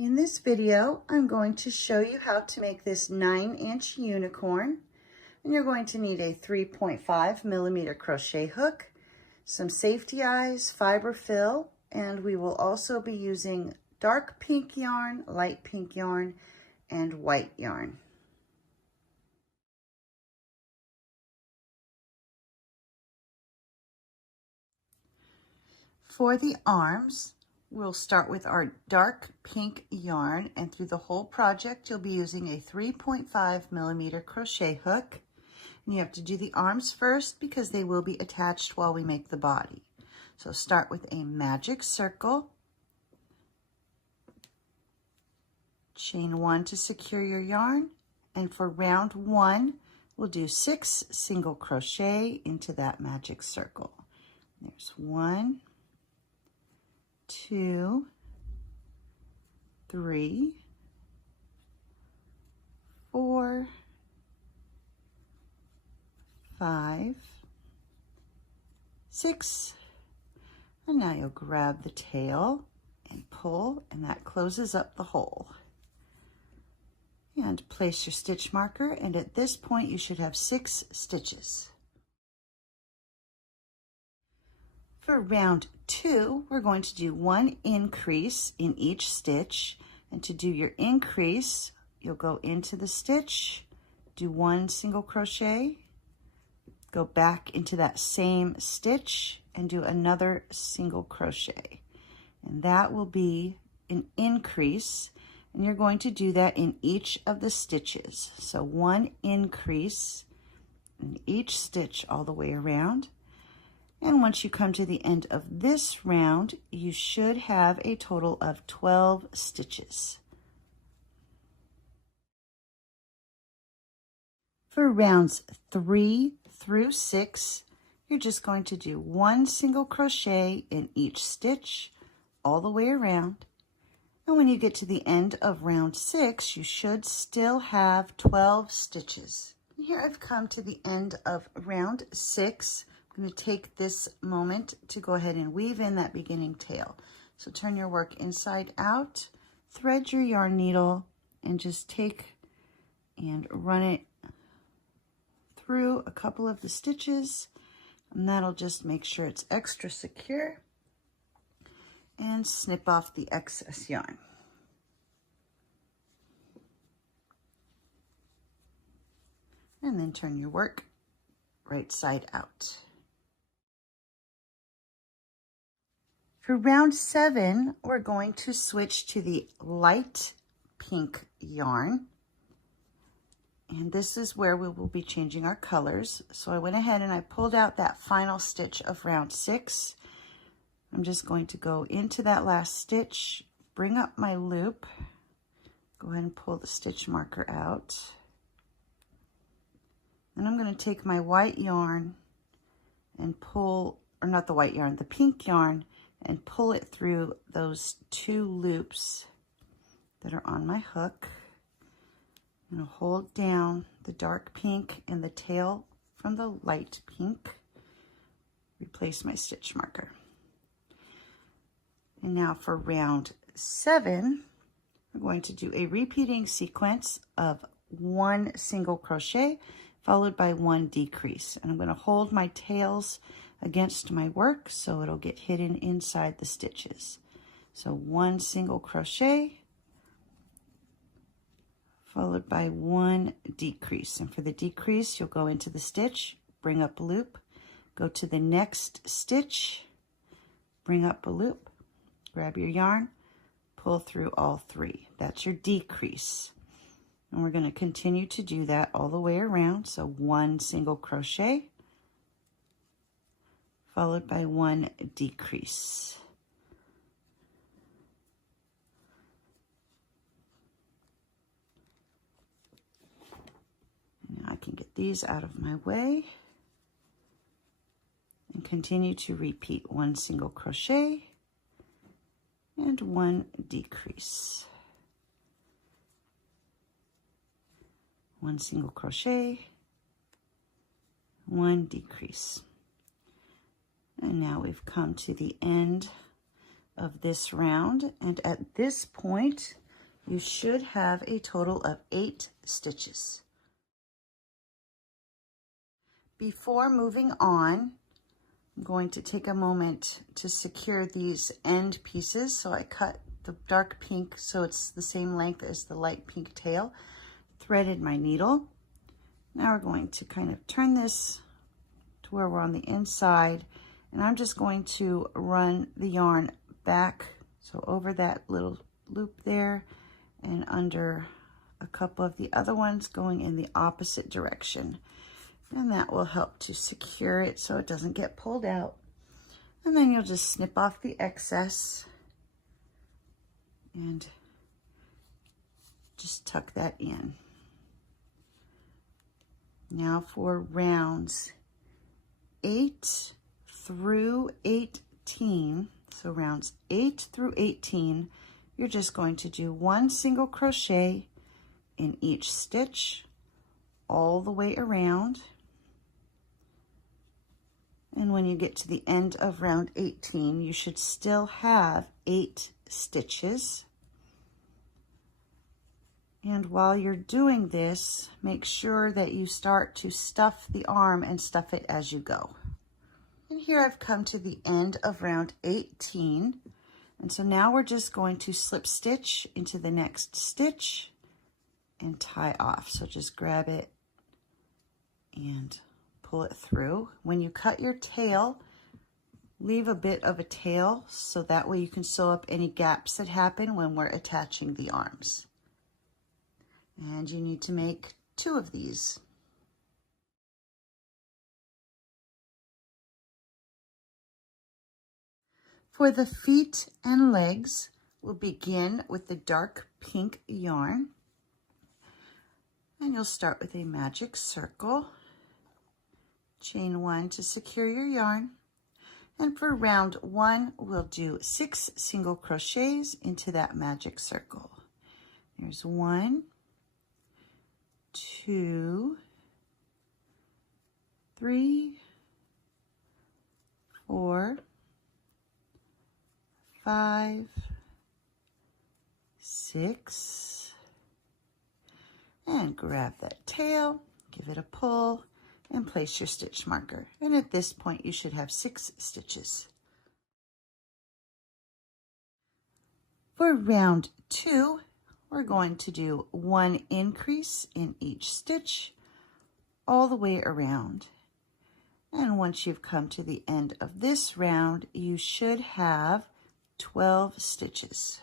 In this video, I'm going to show you how to make this 9-inch unicorn. And you're going to need a 3.5 millimeter crochet hook, some safety eyes, fiber fill, and we will also be using dark pink yarn, light pink yarn, and white yarn. For the arms, we'll start with our dark pink yarn, and through the whole project, you'll be using a 3.5 millimeter crochet hook. And you have to do the arms first because they will be attached while we make the body. So start with a magic circle. Chain 1 to secure your yarn. And for round 1, we'll do 6 single crochet into that magic circle. There's 1, 2, 3, 4, 5, 6, and now you'll grab the tail and pull, and that closes up the hole. And place your stitch marker, and at this point you should have 6 stitches. For round 2, we're going to do 1 increase in each stitch, and to do your increase, you'll go into the stitch, do 1 single crochet, go back into that same stitch and do another single crochet, and that will be an increase, and you're going to do that in each of the stitches. So 1 increase in each stitch all the way around. And once you come to the end of this round, you should have a total of 12 stitches. For rounds 3 through 6, you're just going to do 1 single crochet in each stitch all the way around. And when you get to the end of round 6, you should still have 12 stitches. Here I've come to the end of round 6. I'm going to take this moment to go ahead and weave in that beginning tail. So turn your work inside out, thread your yarn needle, and just take and run it through a couple of the stitches, and that'll just make sure it's extra secure, and snip off the excess yarn. And then turn your work right side out. For round 7, we're going to switch to the light pink yarn. And this is where we will be changing our colors. So I went ahead and I pulled out that final stitch of round 6. I'm just going to go into that last stitch, bring up my loop, go ahead and pull the stitch marker out. And I'm going to take my white yarn and pull, or not the white yarn, the pink yarn, and pull it through those 2 loops that are on my hook. I'm going to hold down the dark pink and the tail from the light pink, replace my stitch marker. And now for round 7, we're going to do a repeating sequence of 1 single crochet followed by 1 decrease. And I'm going to hold my tails against my work so it'll get hidden inside the stitches. So 1 single crochet followed by 1 decrease. And for the decrease, you'll go into the stitch, bring up a loop, go to the next stitch, bring up a loop, grab your yarn, pull through all 3. That's your decrease. And we're going to continue to do that all the way around. So 1 single crochet followed by 1 decrease. Now I can get these out of my way and continue to repeat 1 single crochet and 1 decrease. 1 single crochet, 1 decrease. And now we've come to the end of this round, and at this point you should have a total of 8 stitches. Before moving on, I'm going to take a moment to secure these end pieces. So I cut the dark pink so it's the same length as the light pink tail, threaded my needle. Now we're going to kind of turn this to where we're on the inside, and I'm just going to run the yarn back, so over that little loop there and under a couple of the other ones going in the opposite direction. And that will help to secure it so it doesn't get pulled out. And then you'll just snip off the excess and just tuck that in. Now for rounds 8 through 18, so rounds 8 through 18, you're just going to do 1 single crochet in each stitch all the way around. And when you get to the end of round 18, you should still have 8 stitches. And while you're doing this, make sure that you start to stuff the arm and stuff it as you go. And here I've come to the end of round 18. And so now we're just going to slip stitch into the next stitch and tie off. So just grab it and pull it through. When you cut your tail, leave a bit of a tail so that way you can sew up any gaps that happen when we're attaching the arms. And you need to make 2 of these. For the feet and legs, we'll begin with the dark pink yarn. And you'll start with a magic circle. Chain 1 to secure your yarn. And for round 1, we'll do 6 single crochets into that magic circle. There's 1, 2, 3, 4, 5, 6, and grab that tail, give it a pull, and place your stitch marker. And at this point, you should have 6 stitches. For round 2, we're going to do 1 increase in each stitch all the way around. And once you've come to the end of this round, you should have 12 stitches.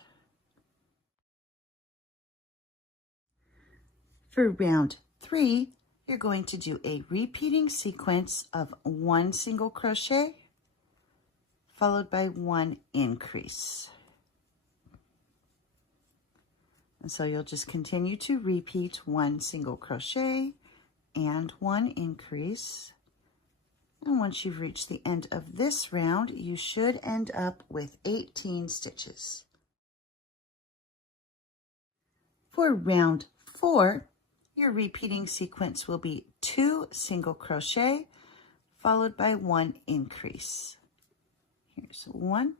For round 3, you're going to do a repeating sequence of 1 single crochet followed by 1 increase. And so you'll just continue to repeat 1 single crochet and 1 increase. And once you've reached the end of this round, you should end up with 18 stitches. For round 4, your repeating sequence will be 2 single crochet followed by 1 increase. Here's 1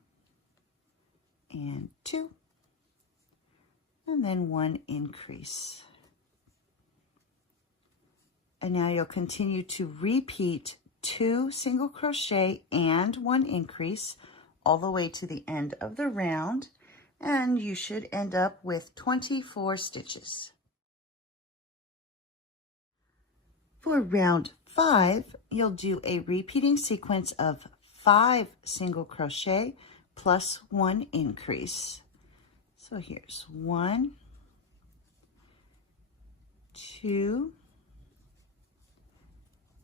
and 2, and then 1 increase. And now you'll continue to repeat 2 single crochet and 1 increase all the way to the end of the round, and you should end up with 24 stitches. For round 5, you'll do a repeating sequence of 5 single crochet plus 1 increase. So here's 1, 2,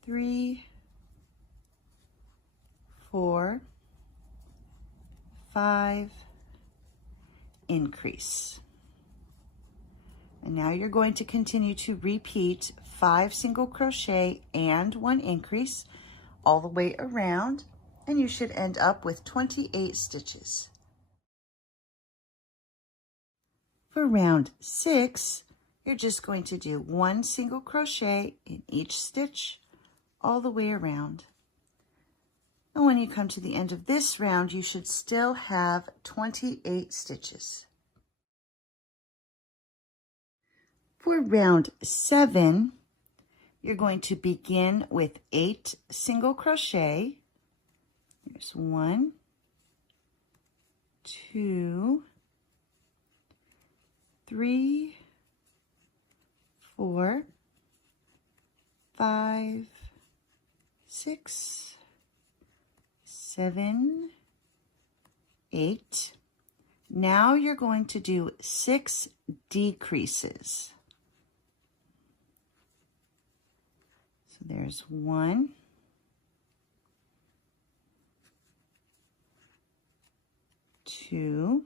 3, 4, 5, increase. And now you're going to continue to repeat 5 single crochet and 1 increase all the way around, and you should end up with 28 stitches. For round 6, you're just going to do 1 single crochet in each stitch all the way around. And when you come to the end of this round, you should still have 28 stitches. For round 7, you're going to begin with 8 single crochet. Here's 1, 2, 3, 4, 5, 6, 7, 8. Now you're going to do 6 decreases. So there's 1, 2,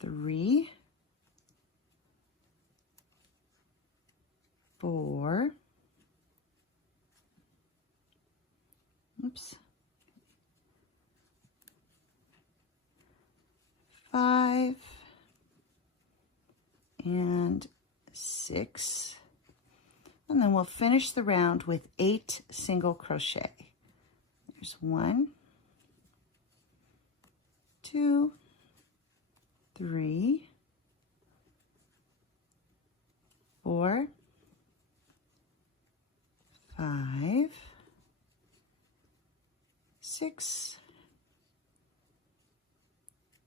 3, 4, oops, 5, and 6. And then we'll finish the round with 8 single crochet. There's 1, 2, 3, 4, 5, 6,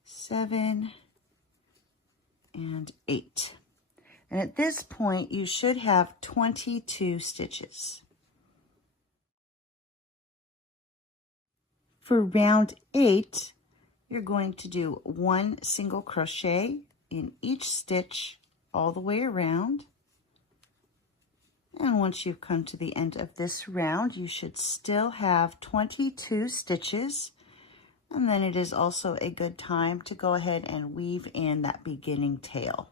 7, and 8. And at this point, you should have 22 stitches. For round 8, you're going to do 1 single crochet in each stitch all the way around. And once you've come to the end of this round, you should still have 22 stitches. And then it is also a good time to go ahead and weave in that beginning tail.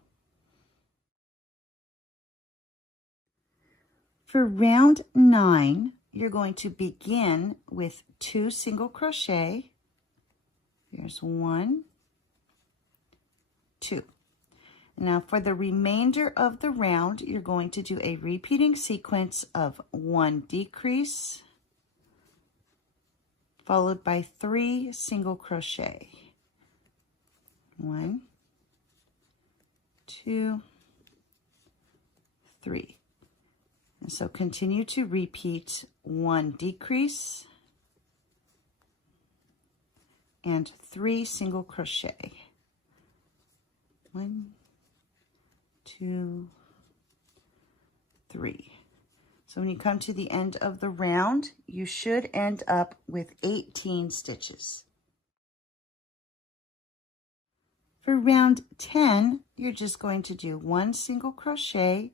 For round 9, you're going to begin with 2 single crochet. Here's 1, 2. Now for the remainder of the round, you're going to do a repeating sequence of 1 decrease, followed by 3 single crochet. 1, 2, 3. And so continue to repeat 1 decrease and 3 single crochet. 1, 2, 3. So when you come to the end of the round, you should end up with 18 stitches. For round 10, you're just going to do 1 single crochet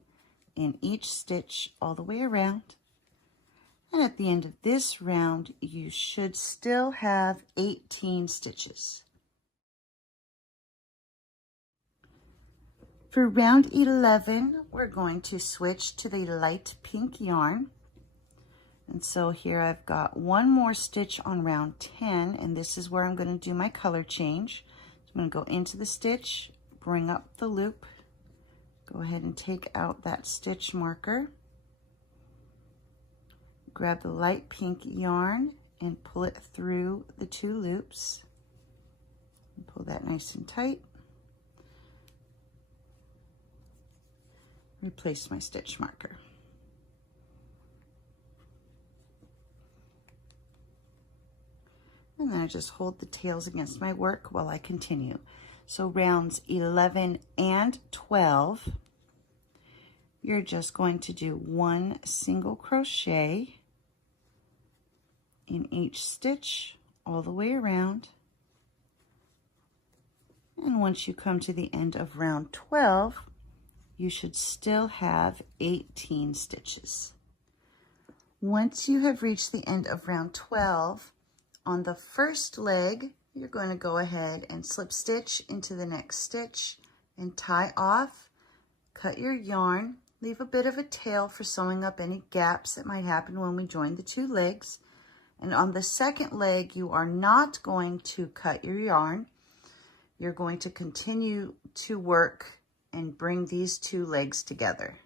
in each stitch all the way around. And at the end of this round, you should still have 18 stitches. For round 11, we're going to switch to the light pink yarn. And so here I've got 1 more stitch on round 10, and this is where I'm going to do my color change. So I'm going to go into the stitch, bring up the loop, go ahead and take out that stitch marker, grab the light pink yarn and pull it through the 2 loops. Pull that nice and tight. Replace my stitch marker. And then I just hold the tails against my work while I continue. So rounds 11 and 12, you're just going to do 1 single crochet in each stitch all the way around. And once you come to the end of round 12, you should still have 18 stitches. Once you have reached the end of round 12, on the first leg, you're going to go ahead and slip stitch into the next stitch and tie off, cut your yarn, leave a bit of a tail for sewing up any gaps that might happen when we join the 2 legs. And on the second leg, you are not going to cut your yarn. You're going to continue to work and bring these 2 legs together.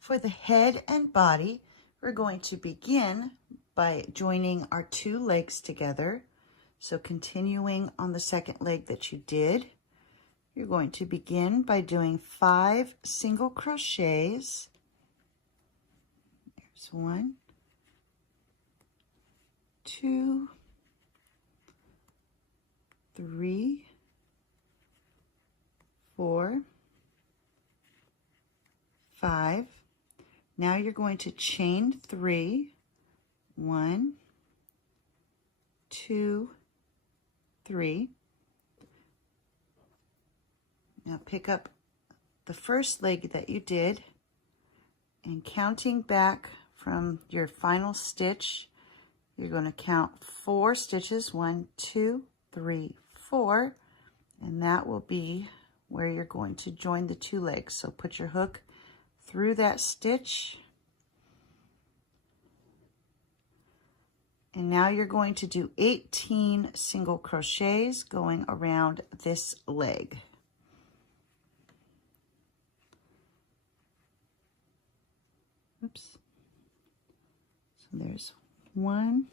For the head and body, We're going to begin by joining our 2 legs together. So continuing on the second leg that you did, you're going to begin by doing 5 single crochets. There's 1, 2, 3, 4, 5. Now you're going to chain 3, 1, 2, 3. Now pick up the first leg that you did and counting back from your final stitch, you're going to count 4 stitches, 1, 2, 3, 4, and that will be where you're going to join the 2 legs. So put your hook through that stitch, and now you're going to do 18 single crochets going around this leg. Oops. So there's 1,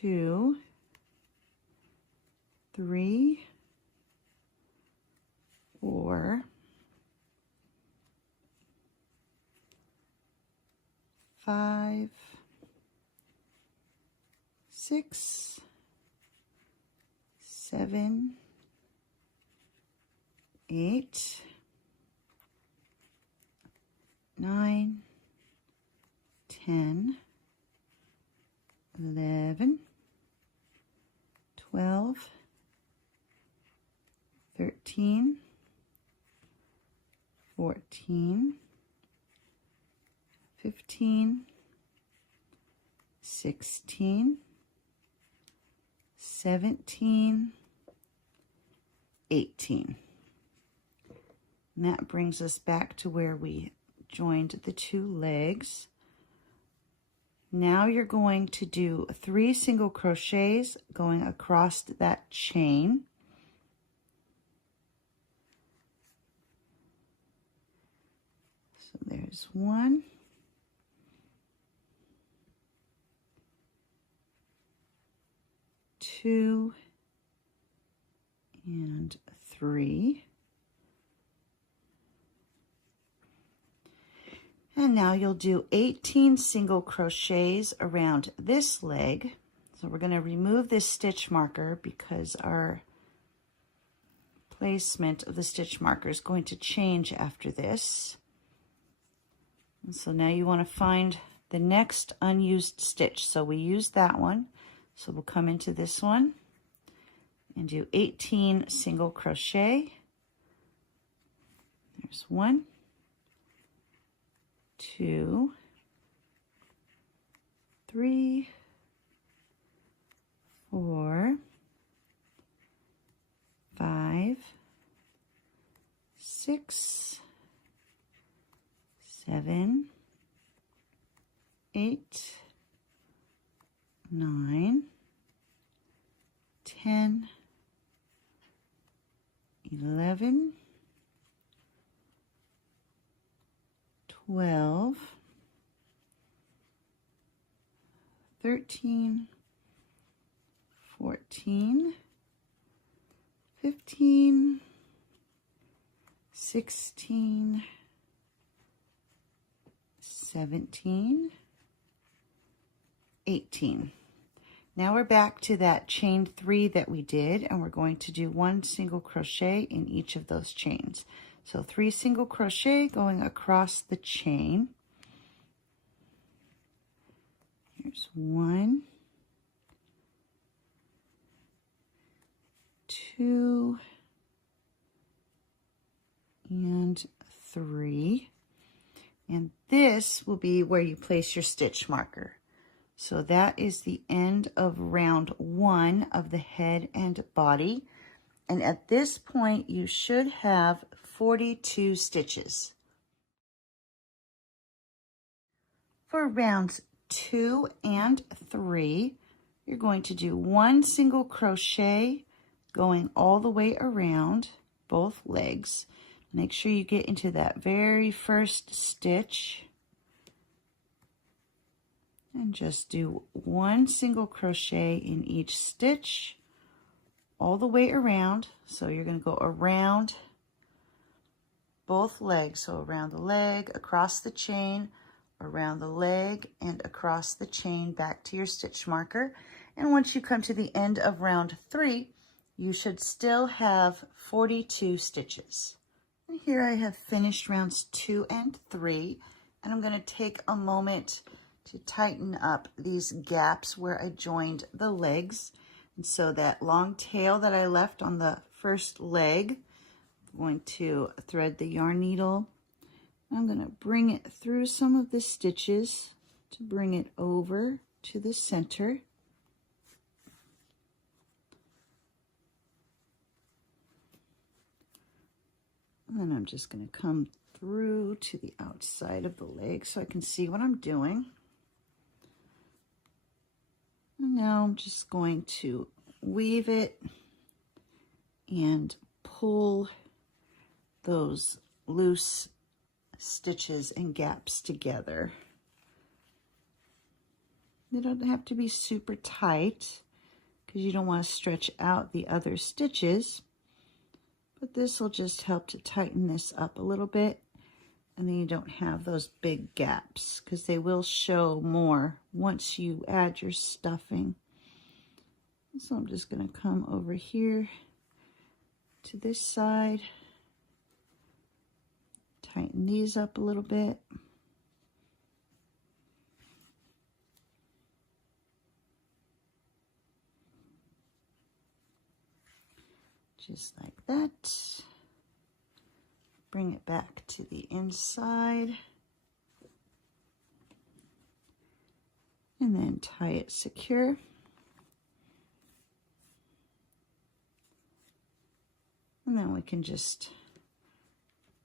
2, 3, 4, 5, 6, 7, 8, 9, 10, 11, 12, 13, 14, 15, 16, 17, 18. And that brings us back to where we joined the 2 legs. Now you're going to do 3 single crochets going across that chain. So there's 1, 2, and 3. And now you'll do 18 single crochets around this leg. So we're going to remove this stitch marker because our placement of the stitch marker is going to change after this. And so now you want to find the next unused stitch. So we used that one. So we'll come into this one and do 18 single crochet. There's 1, 2, 3, 4, 5, 6, 7, 8, 9, 10, 11, 12, 13, 14, 15, 16, 17, 18. Now we're back to that chain 3 that we did, and we're going to do 1 single crochet in each of those chains. So 3 single crochet going across the chain. Here's 1, 2, and 3. And this will be where you place your stitch marker. So that is the end of round 1 of the head and body. And at this point, you should have 42 stitches. For rounds 2 and 3, you're going to do 1 single crochet going all the way around both legs. Make sure you get into that very first stitch. And just do one single crochet in each stitch all the way around. So you're going to go around both legs. So around the leg, across the chain, around the leg, and across the chain back to your stitch marker. And once you come to the end of round 3, you should still have 42 stitches. And here I have finished rounds 2 and 3, and I'm going to take a moment to tighten up these gaps where I joined the legs. And so that long tail that I left on the first leg, I'm going to thread the yarn needle. I'm going to bring it through some of the stitches to bring it over to the center. And then I'm just going to come through to the outside of the leg so I can see what I'm doing. And now I'm just going to weave it and pull those loose stitches and gaps together. They don't have to be super tight because you don't want to stretch out the other stitches, but this will just help to tighten this up a little bit, and then you don't have those big gaps because they will show more once you add your stuffing. So I'm just going to come over here to this side, tighten these up a little bit. Just like that. Bring it back to the inside. And then tie it secure. And then we can just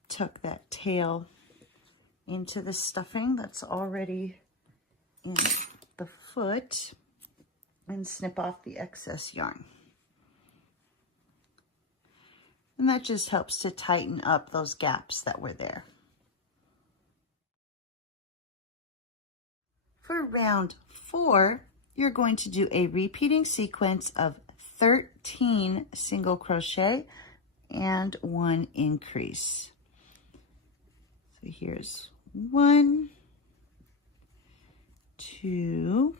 tuck that tail into the stuffing that's already in the foot and snip off the excess yarn. And that just helps to tighten up those gaps that were there. For round 4, you're going to do a repeating sequence of 13 single crochet and 1 increase. So here's 1, 2,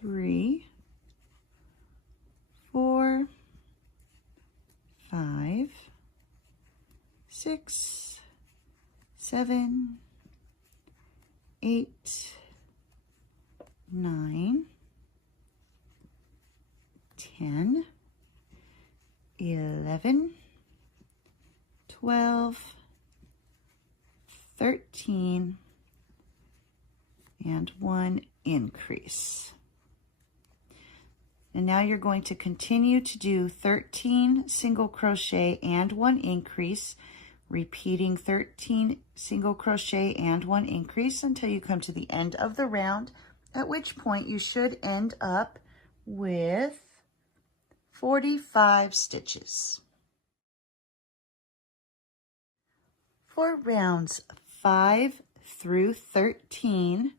3, 4, 5, 6, 7, 8, 9, 10, 11, 12, 13, and 1 increase. And now you're going to continue to do 13 single crochet and 1 increase, repeating 13 single crochet and 1 increase until you come to the end of the round, at which point you should end up with 45 stitches. For rounds 5 through 13,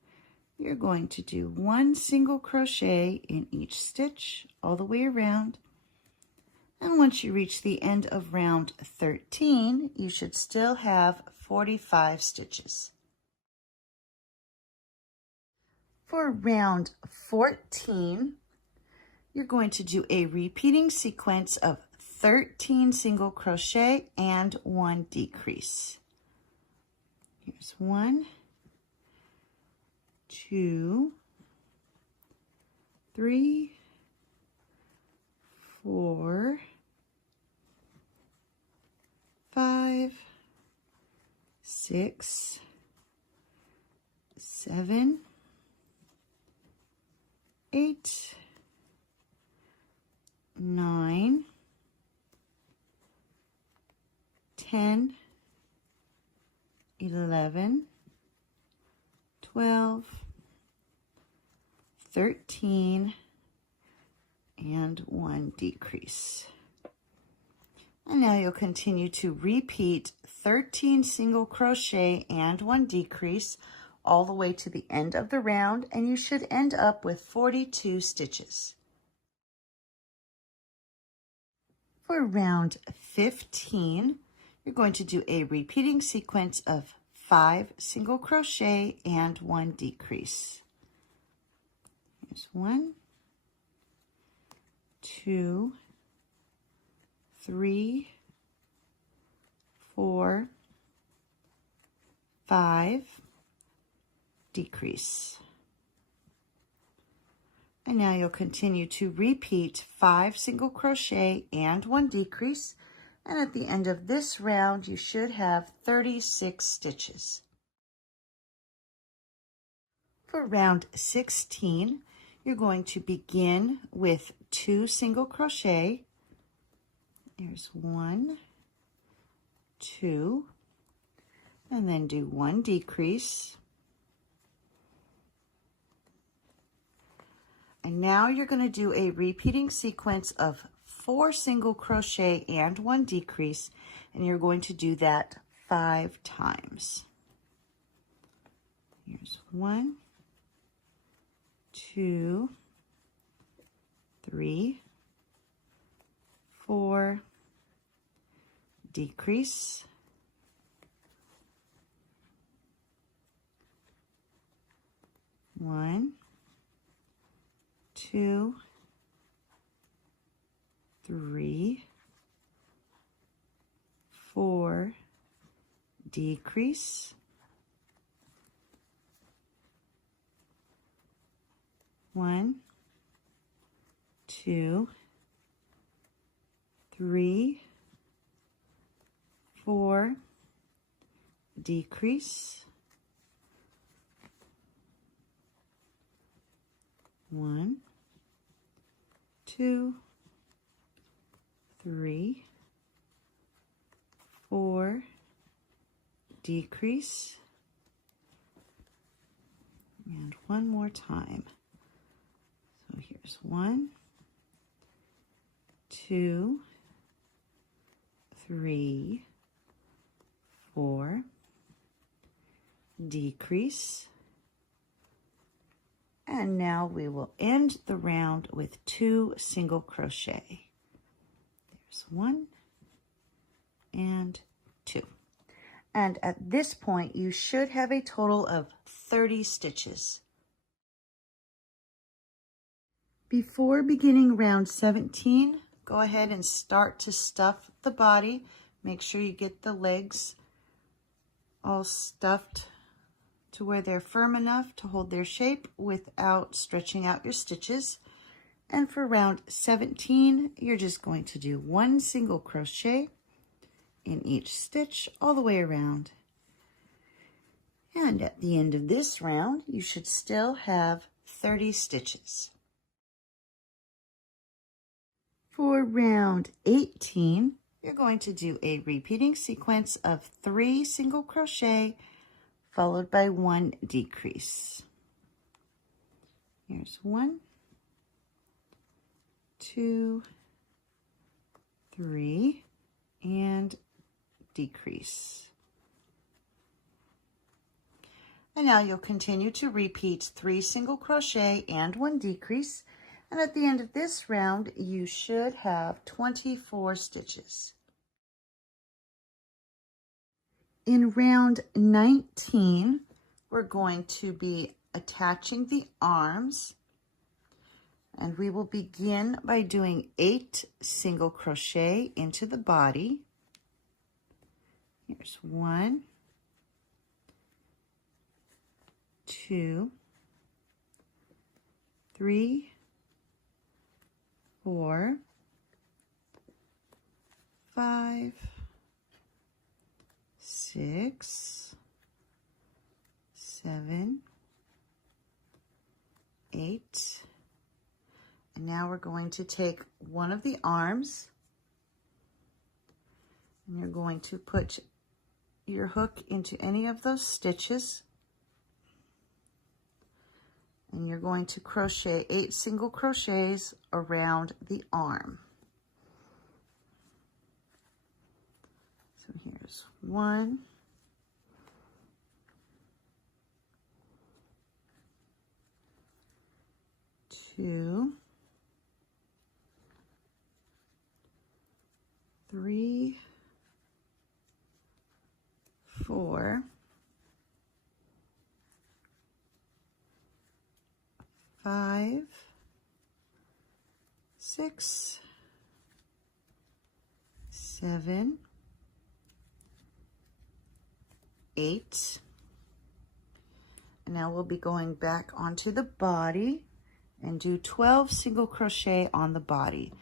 you're going to do 1 single crochet in each stitch all the way around. And once you reach the end of round 13, you should still have 45 stitches. For round 14, you're going to do a repeating sequence of 13 single crochet and 1 decrease. Here's 1, 2, 3, 4, 5, 6, 7, 8, 9, 10, 11, 12, 13, and 1 decrease. And now you'll continue to repeat 13 single crochet and 1 decrease all the way to the end of the round, and you should end up with 42 stitches. For round 15, you're going to do a repeating sequence of 5 single crochet and 1 decrease. Here's 1, 2, 3, 4, 5, decrease. And now you'll continue to repeat 5 single crochet and 1 decrease, and at the end of this round you should have 36 stitches. For round 16, you're going to begin with 2 single crochet. Here's 1, 2, and then do 1 decrease. And now you're going to do a repeating sequence of 4 single crochet and 1 decrease, and you're going to do that 5 times. Here's 1, 2, 3, 4, decrease, 1, 2, 3, 4, decrease, 1, 2, 3, 4, decrease, 1, 2, 3, 4, decrease, and one more time. So here's 1, 2, 3, 4, decrease, and now we will end the round with 2 single crochet. There's 1 and 2. And at this point, you should have a total of 30 stitches. Before beginning round 17, go ahead and start to stuff the body. Make sure you get the legs all stuffed to where they're firm enough to hold their shape without stretching out your stitches. And for round 17, you're just going to do 1 single crochet in each stitch all the way around. And at the end of this round, you should still have 30 stitches. For round 18, you're going to do a repeating sequence of 3 single crochet followed by 1 decrease. Here's 1, 2, 3, and decrease. And now you'll continue to repeat 3 single crochet and 1 decrease, and at the end of this round you should have 24 stitches. In round 19, we're going to be attaching the arms, and we will begin by doing 8 single crochet into the body. Here's 1, 2, 3, 4, 5, 6, 7, 8, and now we're going to take one of the arms and you're going to put your hook into any of those stitches, and you're going to crochet 8 single crochets around the arm. So here's 1, 2, 3, 4, 5, 6, 7, 8. And now we'll be going back onto the body and do 12 single crochet on the body.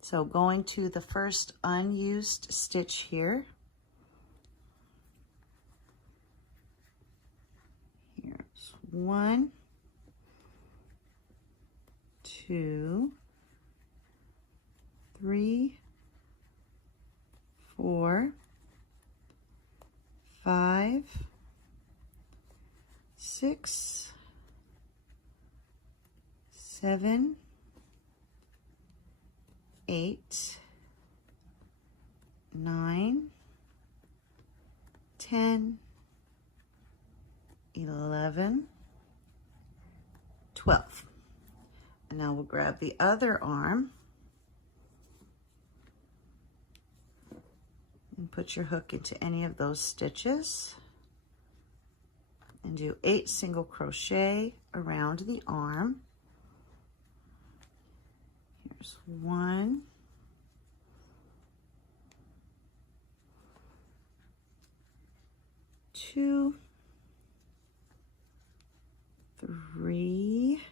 So going to the first unused stitch here. Here's 1, 2, 3, 4, 5, 6, 7, 8, 9, 10, 11, 12. And now we'll grab the other arm and put your hook into any of those stitches and do 8 single crochet around the arm. Here's 1, 2, 3,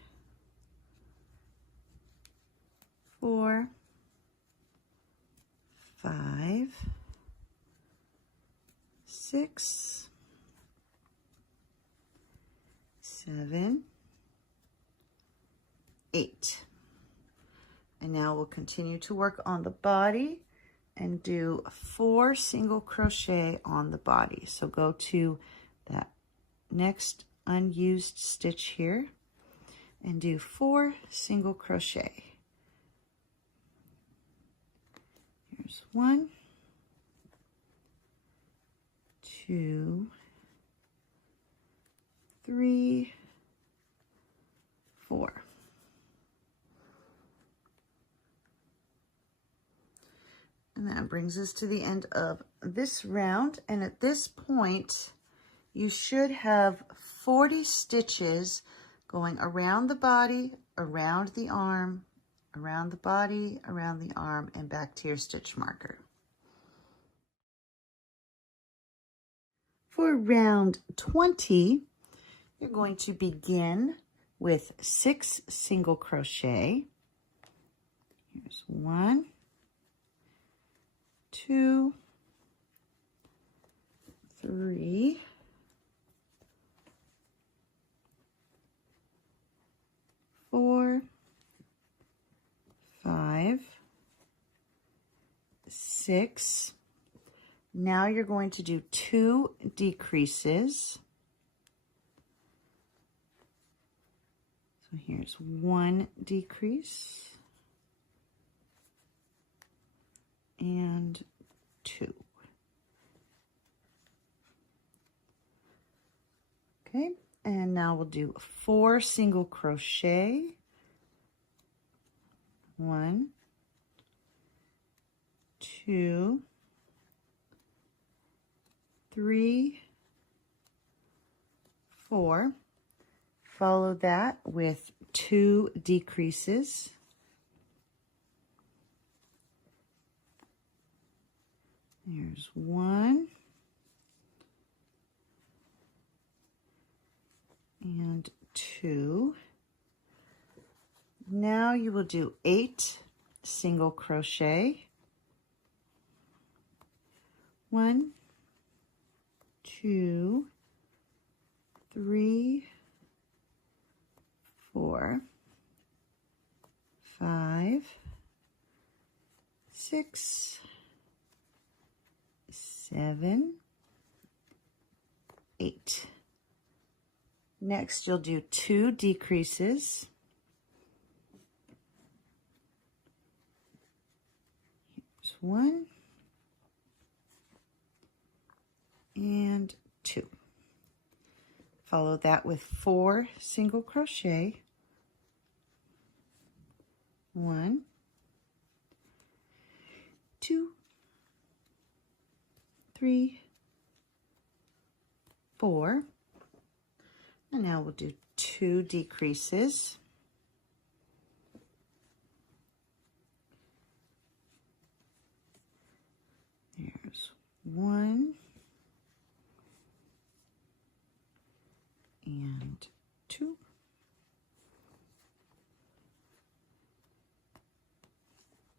4, 5, 6, 7, 8. And now we'll continue to work on the body and do 4 single crochet on the body. So go to that next unused stitch here and do 4 single crochet. Here's 1, 2, 3, 4. And that brings us to the end of this round. And at this point, you should have 40 stitches going around the body, around the arm, around the body, around the arm, and back to your stitch marker. For round 20, you're going to begin with 6 single crochet. Here's 1, 2, 3, 4, 5, 6. Now you're going to do 2 decreases. So here's 1 decrease and 2. Okay, and now we'll do 4 single crochet. 1, 2, 3, 4. Follow that with 2 decreases. There's 1 and 2. Now you will do 8 single crochet. 1, 2, 3, 4, 5, 6, 7, 8. Next, you'll do 2 decreases. Here's 1 and 2. Follow that with 4 single crochet. 1, 2, 3, 4, and now we'll do 2 decreases. There's 1 and 2.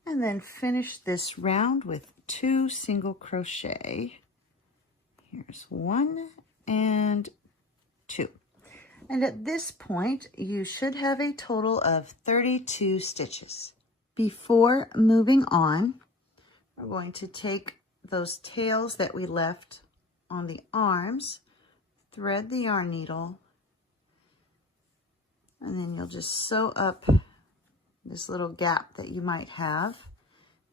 And then finish this round with 2 single crochet. Here's 1 and 2. And at this point, you should have a total of 32 stitches. Before moving on, we're going to take those tails that we left on the arms, thread the yarn needle, and then you'll just sew up this little gap that you might have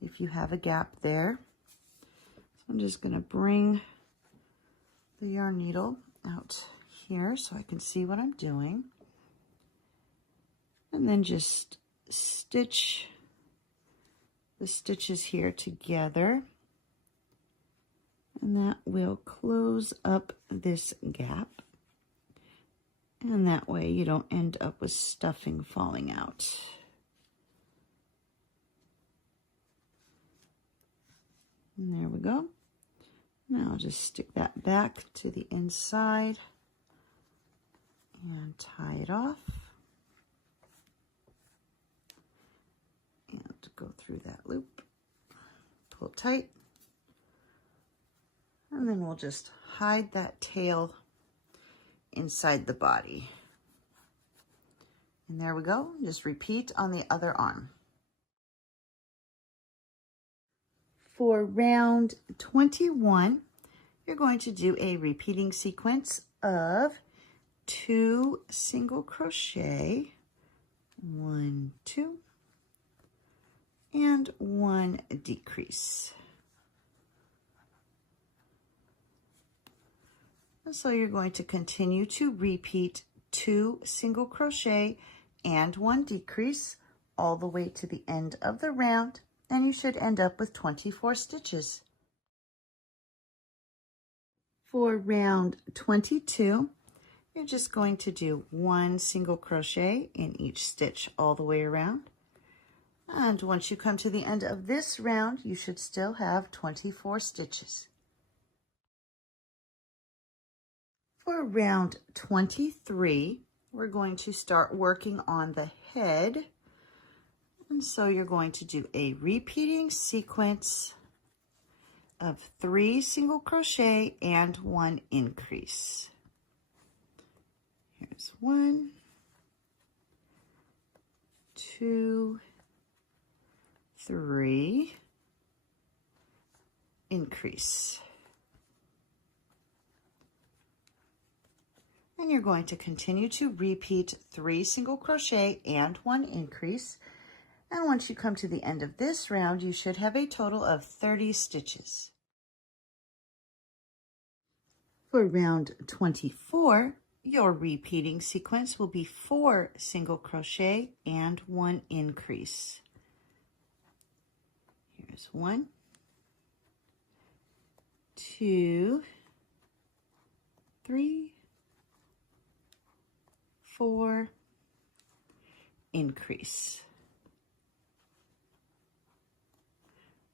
if you have a gap there. So I'm just going to bring the yarn needle out here so I can see what I'm doing, and then just stitch the stitches here together, and that will close up this gap, and that way you don't end up with stuffing falling out. And there we go. Now I'll just stick that back to the inside and tie it off. And go through that loop, pull tight, and then we'll just hide that tail inside the body. And there we go. Just repeat on the other arm. For round 21, you're going to do a repeating sequence of 2 single crochet, 1, 2, and 1 decrease. And so you're going to continue to repeat 2 single crochet and 1 decrease all the way to the end of the round, and you should end up with 24 stitches. For round 22, you're just going to do 1 single crochet in each stitch all the way around. And once you come to the end of this round, you should still have 24 stitches. For round 23, we're going to start working on the head. And so you're going to do a repeating sequence of 3 single crochet and 1 increase. Here's 1, 2, 3, increase. And you're going to continue to repeat 3 single crochet and 1 increase. And once you come to the end of this round, you should have a total of 30 stitches. For round 24, your repeating sequence will be 4 single crochet and 1 increase. Here's 1, 2, 3, 4, increase.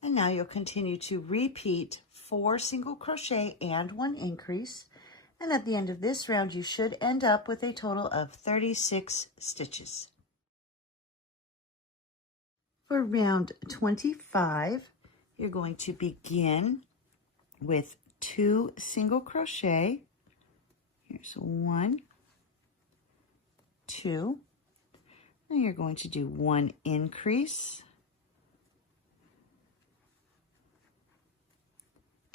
And now you'll continue to repeat 4 single crochet and 1 increase. And at the end of this round, you should end up with a total of 36 stitches. For round 25, you're going to begin with 2 single crochet. Here's 1, 2, and you're going to do 1 increase.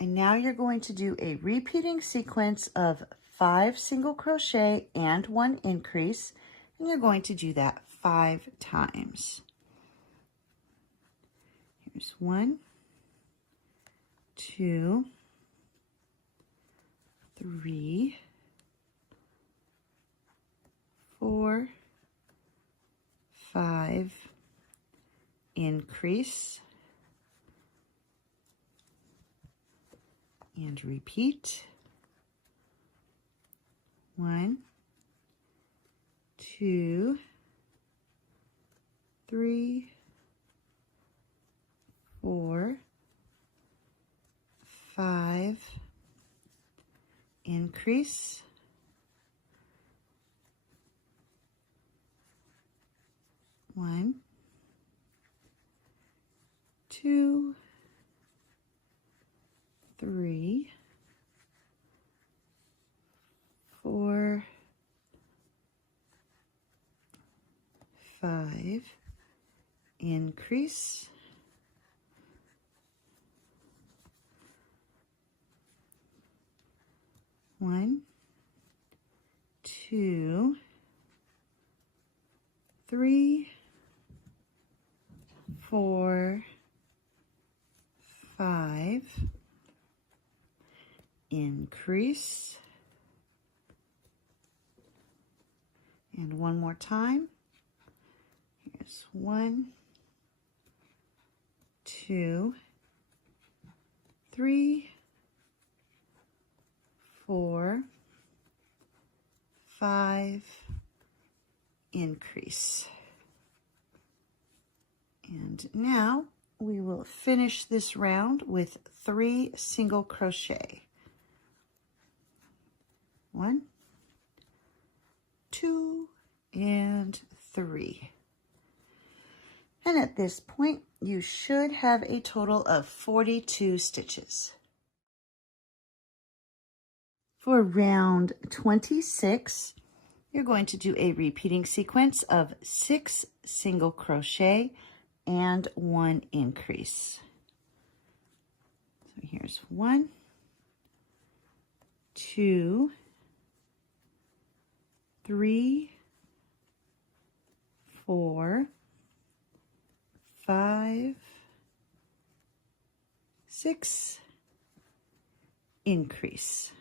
And now you're going to do a repeating sequence of 5 single crochet and 1 increase, and you're going to do that 5 times. Here's 1, 2, 3, 4, 5, increase, and repeat. 1, 2, 3, 4, 5, increase, 1, 2, 3, 4, 5, increase, 1, 2, 3, 4, 5, increase, and one more time. Here's 1, 2, 3, 4, 5, increase. And now we will finish this round with 3 single crochet. 1, 2, and 3. And at this point, you should have a total of 42 stitches. For round 26, you're going to do a repeating sequence of 6 single crochet and 1 increase. So here's 1, 2, 3, 4, 5, 6, increase.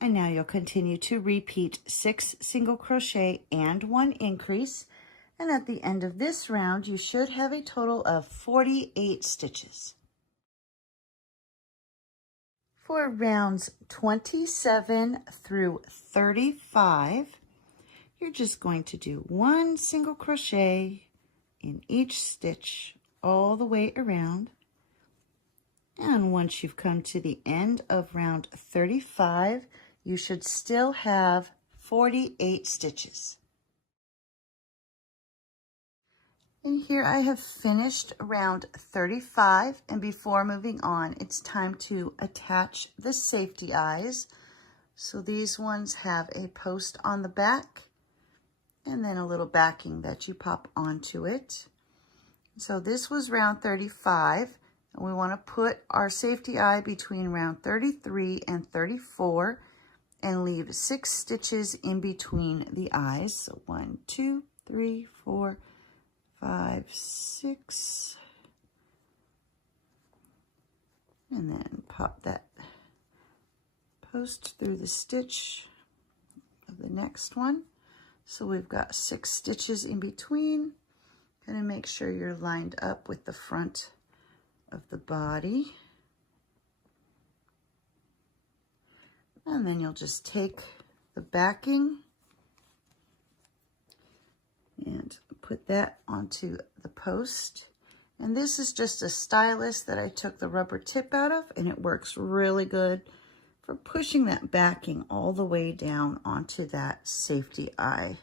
And now you'll continue to repeat 6 single crochet and 1 increase. And at the end of this round, you should have a total of 48 stitches. For rounds 27 through 35, you're just going to do 1 single crochet in each stitch all the way around. And once you've come to the end of round 35, you should still have 48 stitches. And here I have finished round 35, and before moving on, it's time to attach the safety eyes. So these ones have a post on the back and then a little backing that you pop onto it. So this was round 35, and we want to put our safety eye between round 33 and 34 and leave 6 stitches in between the eyes. So 1, 2, 3, 4, 5, 6, and then pop that post through the stitch of the next one. So we've got 6 stitches in between. Kind of make sure you're lined up with the front of the body. And then you'll just take the backing and put that onto the post. And this is just a stylus that I took the rubber tip out of, and it works really good for pushing that backing all the way down onto that safety eye.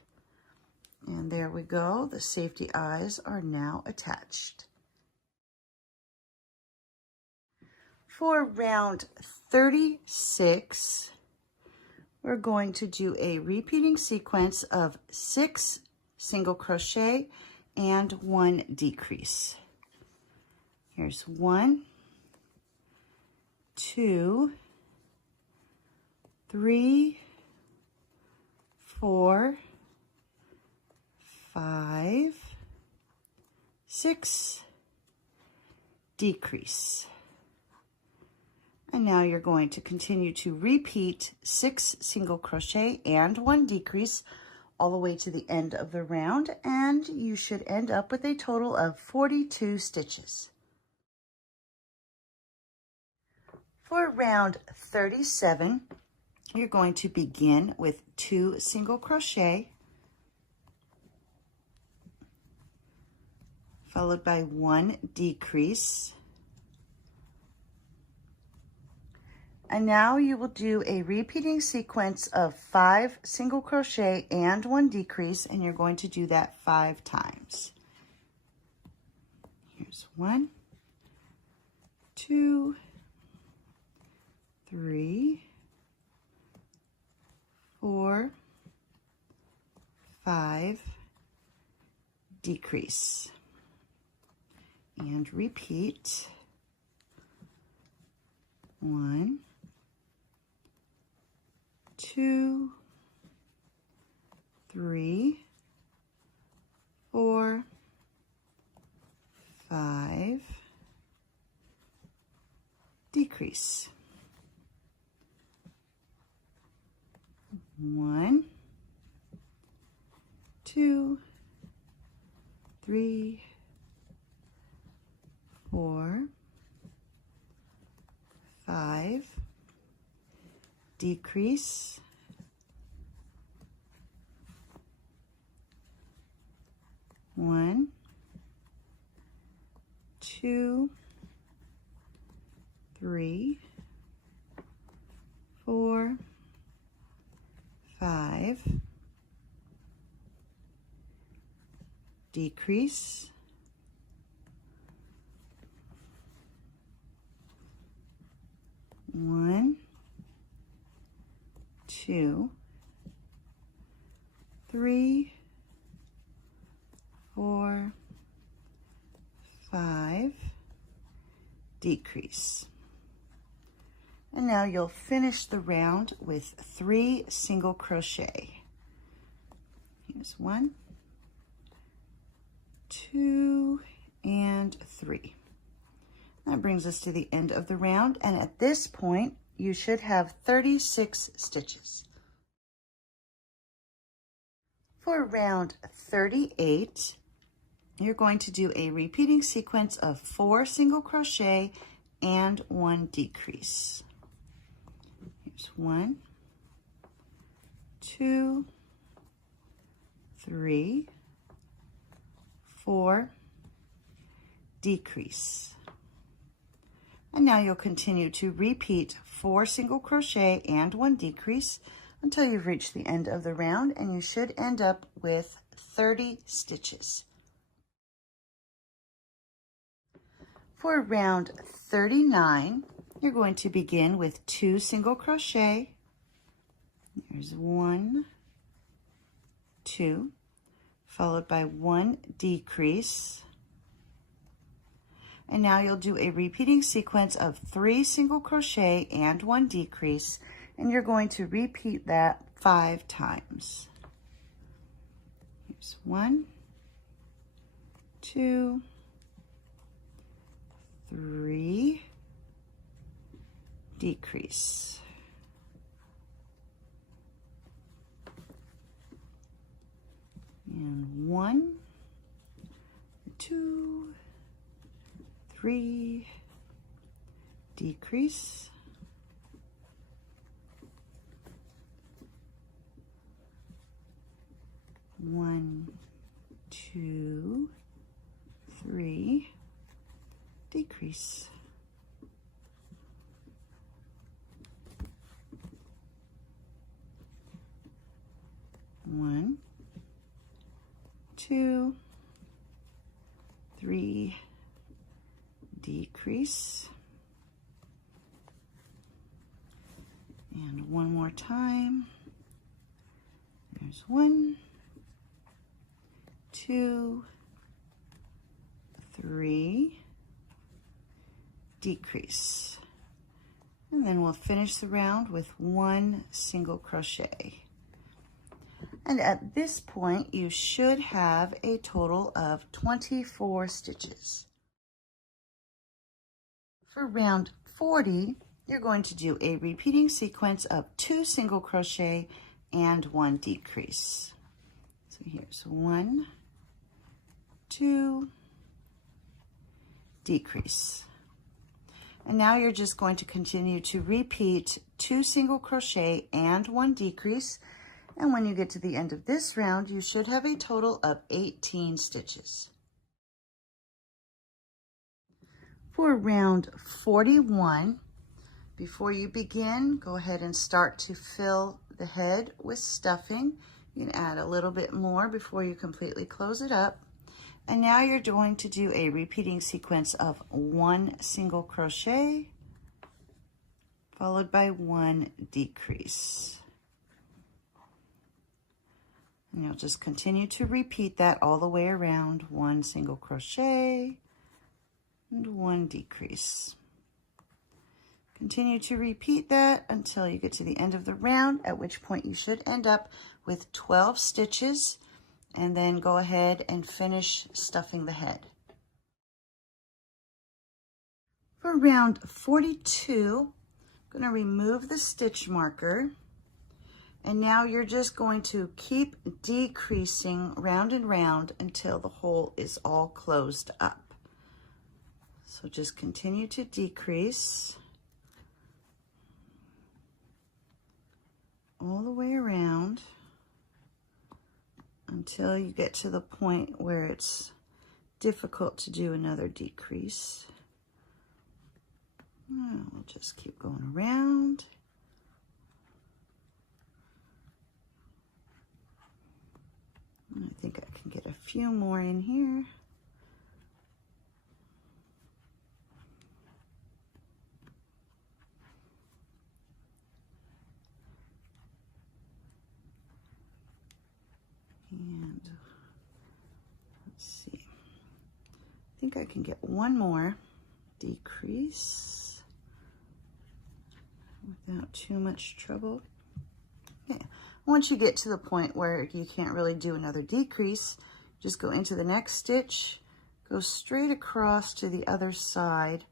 And there we go. The safety eyes are now attached. For round 36, we're going to do a repeating sequence of 6 single crochet and 1 decrease. Here's 1, 2, 3, 4, 5, 6, decrease. And now you're going to continue to repeat 6 single crochet and 1 decrease all the way to the end of the round, and you should end up with a total of 42 stitches. For round 37, you're going to begin with 2 single crochet, followed by 1 decrease. And now you will do a repeating sequence of 5 single crochet and 1 decrease, and you're going to do that 5 times. Here's 1, 2, 3, 4, 5, decrease, and repeat. 1, 2, 3, 4, 5, decrease. 1, 2, 3, 4, 5, decrease. 1, 2, 3, 4, 5, decrease. 1, 2, 3, 4, 5, decrease. And now you'll finish the round with 3 single crochet. Here's 1, 2, and 3. That brings us to the end of the round, and at this point, you should have 36 stitches. For round 38, you're going to do a repeating sequence of 4 single crochet and 1 decrease. Here's 1, 2, 3, 4, decrease. And now you'll continue to repeat 4 single crochet and 1 decrease until you've reached the end of the round, and you should end up with 30 stitches. For round 39, you're going to begin with 2 single crochet. There's 1, 2, followed by 1 decrease. And now you'll do a repeating sequence of 3 single crochet and 1 decrease, and you're going to repeat that 5 times. Here's 1, 2, 3, decrease. 1, 2, 3, decrease. 1, 2, 3, decrease. 1, 2, 3, decrease. And one more time. There's 1, 2, 3, decrease. And then we'll finish the round with 1 single crochet. And at this point, you should have a total of 24 stitches. For round 40, you're going to do a repeating sequence of 2 single crochet and 1 decrease. So here's 1, 2, decrease. And now you're just going to continue to repeat 2 single crochet and 1 decrease. And when you get to the end of this round, you should have a total of 18 stitches. For round 41, before you begin, go ahead and start to fill the head with stuffing. You can add a little bit more before you completely close it up. And now you're going to do a repeating sequence of 1 single crochet followed by 1 decrease. And you'll just continue to repeat that all the way around. 1 single crochet and 1 decrease. Continue to repeat that until you get to the end of the round, at which point you should end up with 12 stitches, and then go ahead and finish stuffing the head. For round 42, I'm going to remove the stitch marker, and now you're just going to keep decreasing round and round until the hole is all closed up. So just continue to decrease all the way around until you get to the point where it's difficult to do another decrease. We'll just keep going around. I think I can get a few more in here. And let's see, I think I can get one more decrease without too much trouble. Yeah. Once you get to the point where you can't really do another decrease, just go into the next stitch, go straight across to the other side,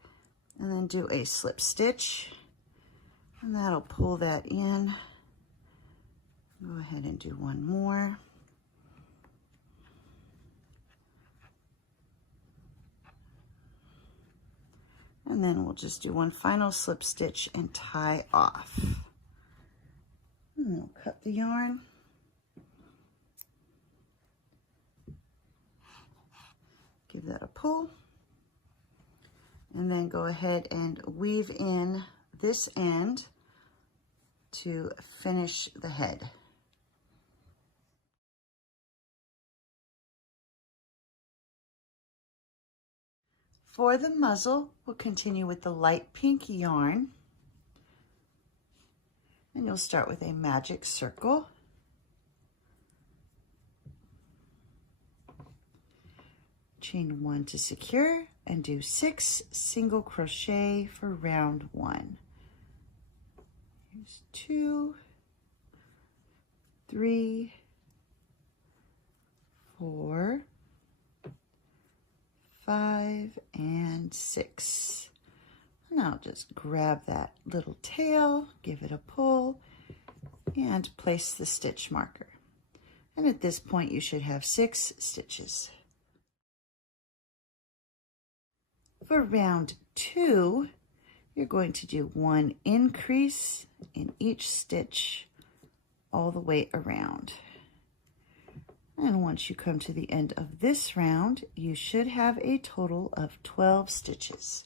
and then do a slip stitch, and that'll pull that in. Go ahead and do one more. And then we'll just do one final slip stitch and tie off. And we'll cut the yarn. Give that a pull. And then go ahead and weave in this end to finish the head. For the muzzle, we'll continue with the light pink yarn. And you'll start with a magic circle. Chain 1 to secure and do 6 single crochet for round 1. Here's 2, 3, 4, 5, and 6. Now just grab that little tail, give it a pull, and place the stitch marker. And at this point you should have 6 stitches. For round 2, you're going to do 1 increase in each stitch all the way around. And once you come to the end of this round, you should have a total of 12 stitches.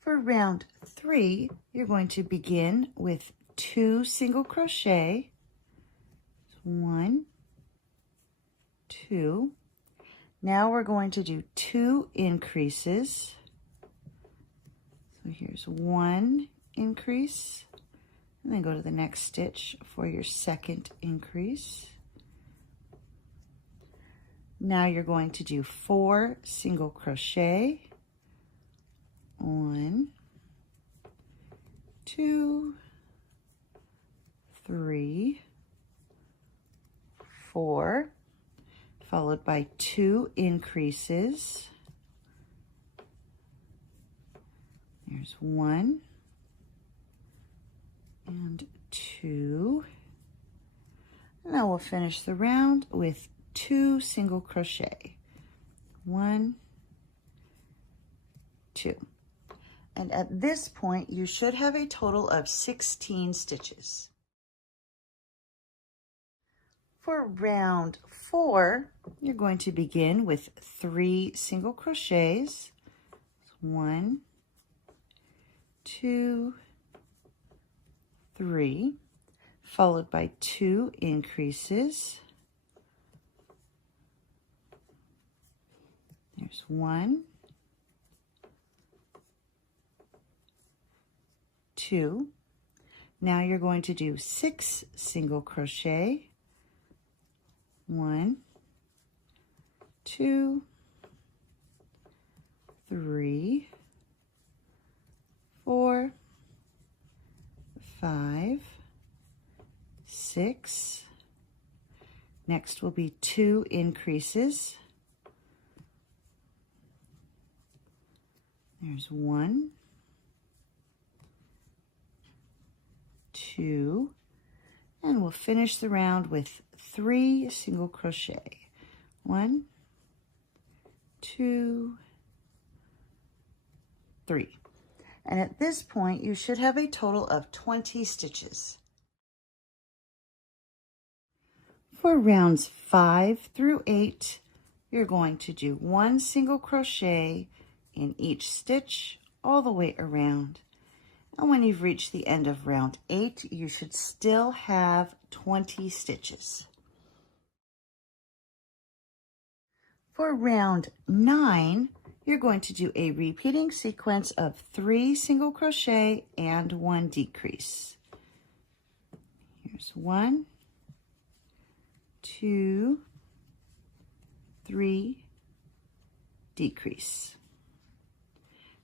For round 3, you're going to begin with 2 single crochet. 1, 2. Now we're going to do 2 increases. So here's 1 increase. And then go to the next stitch for your second increase. Now you're going to do 4 single crochet. 1, 2, 3, 4, followed by 2 increases. There's 1 and 2, And I will finish the round with 2 single crochet. 1, 2. And at this point, you should have a total of 16 stitches. For round 4, you're going to begin with 3 single crochets. 1, 2, 3, followed by 2 increases. There's 1, 2. Now you're going to do 6 single crochet. 1, 2, 3, 4, 5, 6. Next will be 2 increases. There's 1, 2, and we'll finish the round with 3 single crochet. 1, 2, 3. And at this point, you should have a total of 20 stitches. For rounds 5 through 8, you're going to do 1 single crochet in each stitch all the way around. And when you've reached the end of round 8, you should still have 20 stitches. For round 9, you're going to do a repeating sequence of 3 single crochet and 1 decrease. Here's 1, 2, 3, decrease.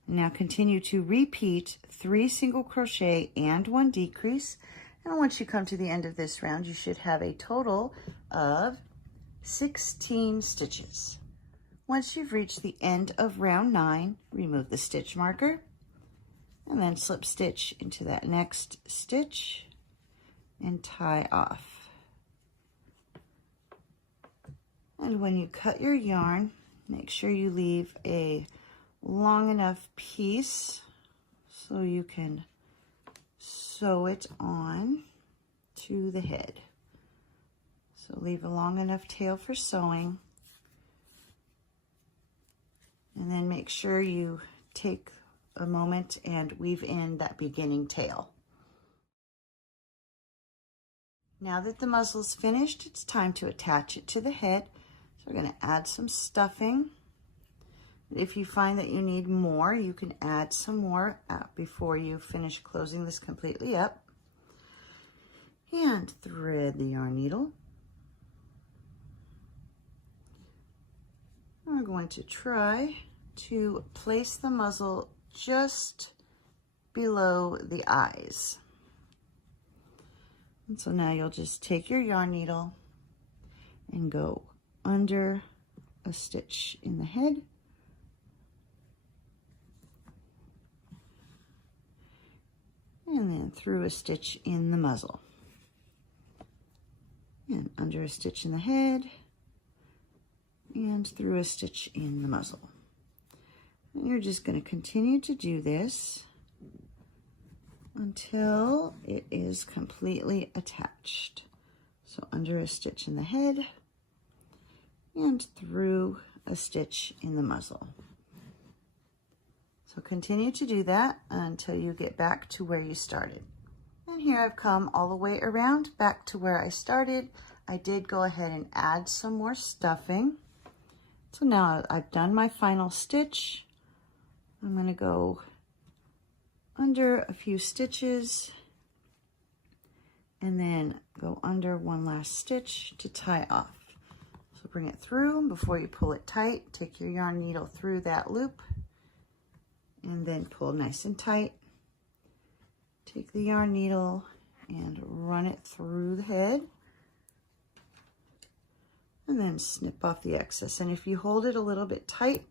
Now continue to repeat 3 single crochet and 1 decrease. And once you come to the end of this round, you should have a total of 16 stitches. Once you've reached the end of round 9, remove the stitch marker and then slip stitch into that next stitch and tie off. And when you cut your yarn, make sure you leave a long enough piece so you can sew it on to the head. So leave a long enough tail for sewing, and then make sure you take a moment and weave in that beginning tail. Now that the muzzle's finished, it's time to attach it to the head. So we're going to add some stuffing. If you find that you need more, you can add some more before you finish closing this completely up. And thread the yarn needle. We're going to try to place the muzzle just below the eyes. And so now you'll just take your yarn needle and go under a stitch in the head. And then through a stitch in the muzzle. And under a stitch in the head. And through a stitch in the muzzle. And you're just going to continue to do this until it is completely attached. So under a stitch in the head and through a stitch in the muzzle. So continue to do that until you get back to where you started. And here I've come all the way around back to where I started. I did go ahead and add some more stuffing. So now I've done my final stitch. I'm going to go under a few stitches and then go under one last stitch to tie off. So bring it through. Before you pull it tight, take your yarn needle through that loop and then pull nice and tight. Take the yarn needle and run it through the head and then snip off the excess. And if you hold it a little bit tight,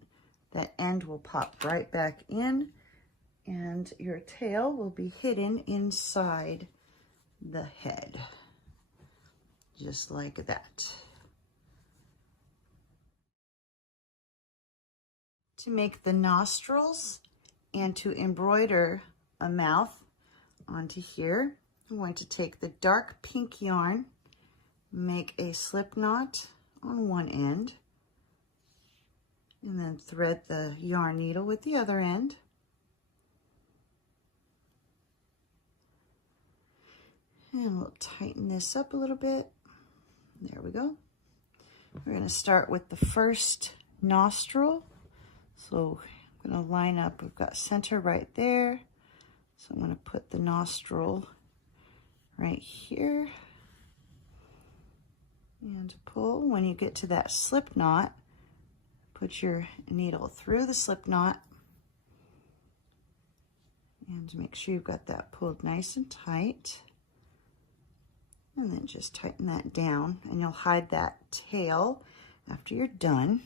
that end will pop right back in and your tail will be hidden inside the head. just like that. To make the nostrils and to embroider a mouth onto here, I'm going to take the dark pink yarn, make a slip knot on one end, and then thread the yarn needle with the other end. And we'll tighten this up a little bit. There we go. We're going to start with the first nostril. So I'm going to line up, we've got center right there. So I'm going to put the nostril right here and pull. When you get to that slip knot, put your needle through the slip knot and make sure you've got that pulled nice and tight. And then just tighten that down, and you'll hide that tail after you're done.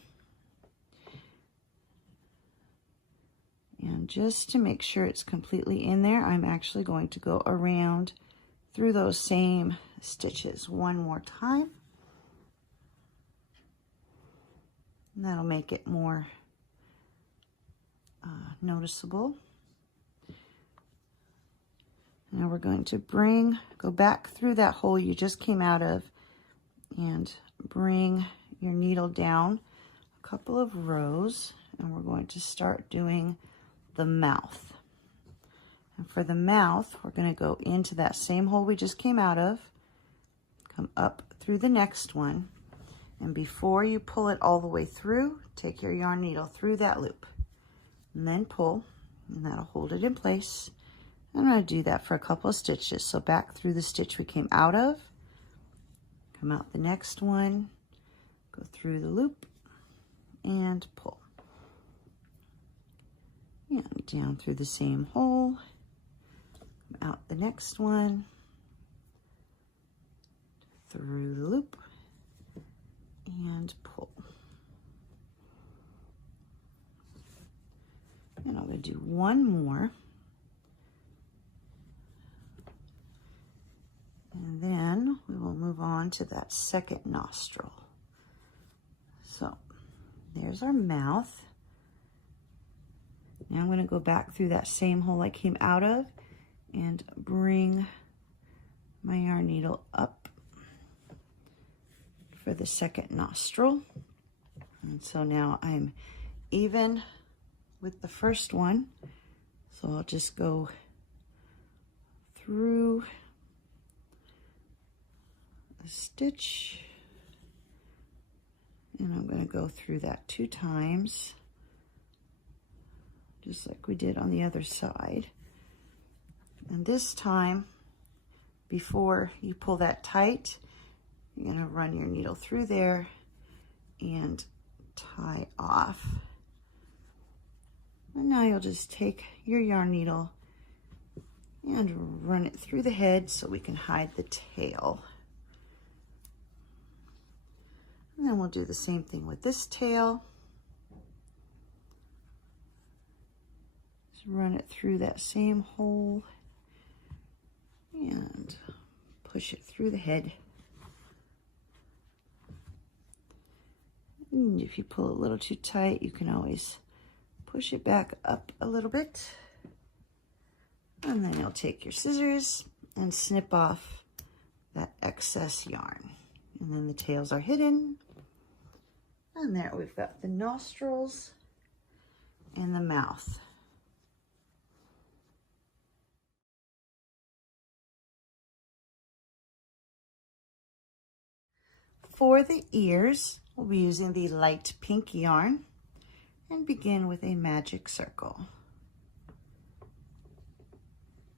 And just to make sure it's completely in there, I'm actually going to go around through those same stitches one more time. And that'll make it more noticeable. Now we're going to go back through that hole you just came out of and bring your needle down a couple of rows, and we're going to start doing the mouth. And for the mouth, we're going to go into that same hole we just came out of, come up through the next one, and before you pull it all the way through, take your yarn needle through that loop and then pull, and that'll hold it in place. I'm going to do that for a couple of stitches. So back through the stitch we came out of, come out the next one, go through the loop and pull. And down through the same hole, come out the next one, through the loop and pull. And I'm going to do one more. And then we will move on to that second nostril. So there's our mouth. Now I'm going to go back through that same hole I came out of and bring my yarn needle up for the second nostril. And so now I'm even with the first one. So I'll just go through a stitch, and I'm going to go through that 2 times, just like we did on the other side. And this time, before you pull that tight, you're going to run your needle through there and tie off. And now you'll just take your yarn needle and run it through the head so we can hide the tail. And then we'll do the same thing with this tail. Just run it through that same hole and push it through the head. And if you pull a little too tight, you can always push it back up a little bit. And then you'll take your scissors and snip off that excess yarn. And then the tails are hidden. And there we've got the nostrils and the mouth. For the ears, we'll be using the light pink yarn and begin with a magic circle.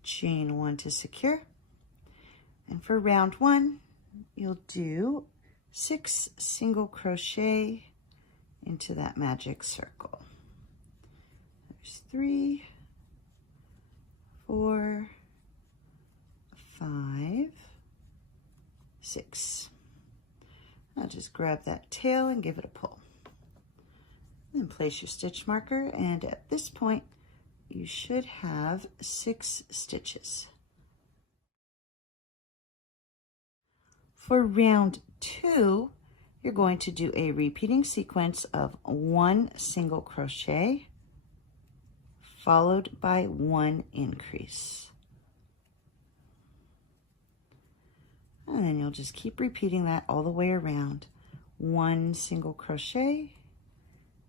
Chain 1 to secure. And for round 1, you'll do 6 single crochet into that magic circle. There's 3, 4, 5, 6. I'll just grab that tail and give it a pull. Then place your stitch marker, and at this point you should have 6 stitches. For round 2, you're going to do a repeating sequence of 1 single crochet followed by 1 increase. And then you'll just keep repeating that all the way around. 1 single crochet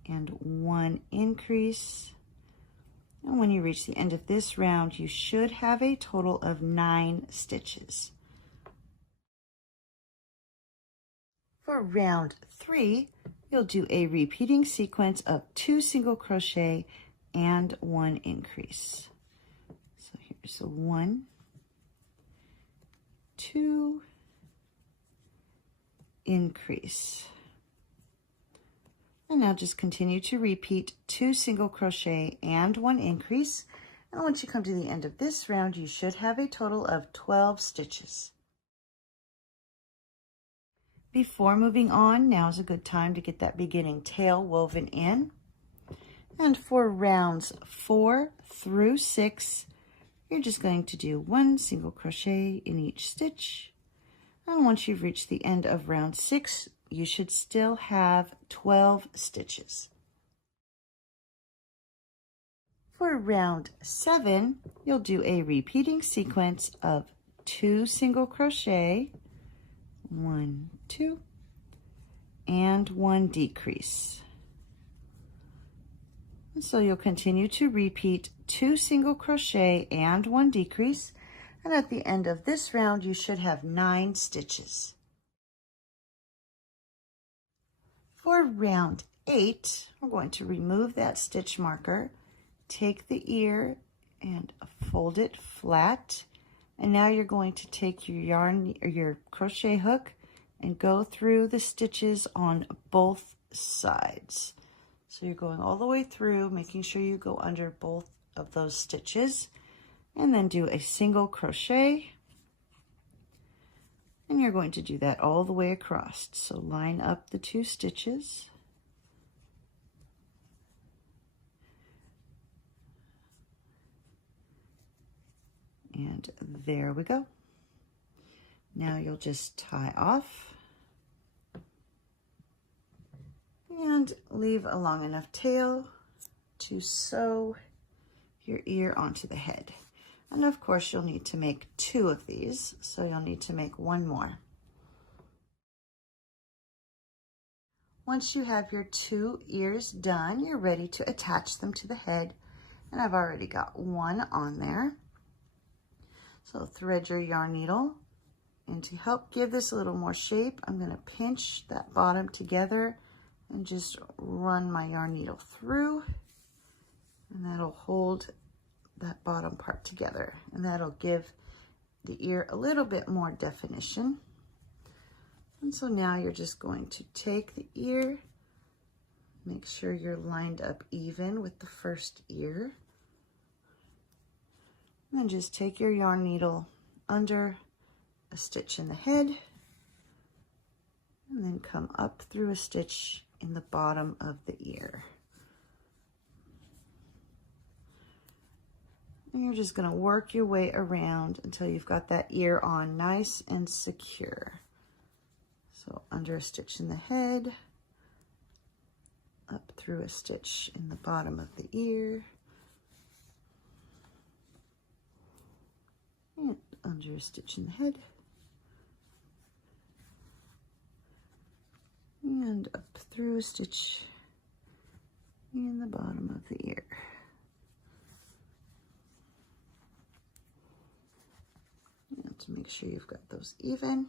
and 1 increase. And when you reach the end of this round, you should have a total of 9 stitches. For round 3, you'll do a repeating sequence of 2 single crochet and 1 increase. So here's a 1, 2, increase. And now just continue to repeat 2 single crochet and 1 increase. And once you come to the end of this round, you should have a total of 12 stitches. Before moving on, now is a good time to get that beginning tail woven in. And for rounds 4 through 6, you're just going to do 1 single crochet in each stitch. And once you've reached the end of round 6, you should still have 12 stitches. For round 7, you'll do a repeating sequence of 2 single crochet, 1, 2, and 1 decrease. And so you'll continue to repeat 2 single crochet and 1 decrease, and at the end of this round you should have 9 stitches. For round 8, we're going to remove that stitch marker, take the ear and fold it flat, and now you're going to take your yarn or your crochet hook and go through the stitches on both sides. So you're going all the way through, making sure you go under both of those stitches, and then do a single crochet, and you're going to do that all the way across. So line up the 2 stitches, and there we go. Now you'll just tie off and leave a long enough tail to sew your ear onto the head. And of course you'll need to make 2 of these, so you'll need to make 1 more. Once you have your 2 ears done, you're ready to attach them to the head, and I've already got 1 on there. So thread your yarn needle, and to help give this a little more shape, I'm going to pinch that bottom together and just run my yarn needle through, and that'll hold that bottom part together, and that'll give the ear a little bit more definition. And so now you're just going to take the ear, make sure you're lined up even with the first ear, and then just take your yarn needle under a stitch in the head, and then come up through a stitch in the bottom of the ear. And you're just going to work your way around until you've got that ear on nice and secure. So under a stitch in the head, up through a stitch in the bottom of the ear, and under a stitch in the head, and up through a stitch in the bottom of the ear. And to make sure you've got those even.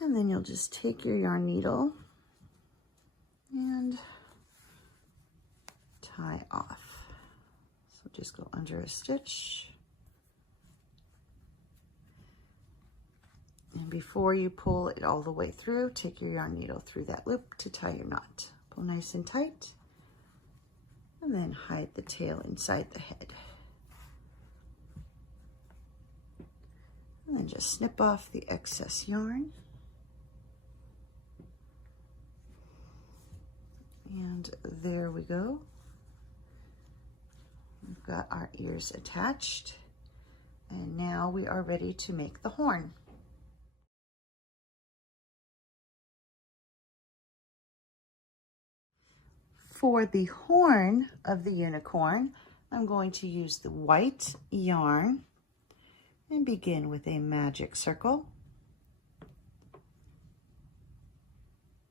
And then you'll just take your yarn needle and tie off. So just go under a stitch. And before you pull it all the way through, take your yarn needle through that loop to tie your knot. Pull nice and tight, and then hide the tail inside the head. And then just snip off the excess yarn. And there we go. We've got our ears attached. And now we are ready to make the horn. For the horn of the unicorn, I'm going to use the white yarn and begin with a magic circle.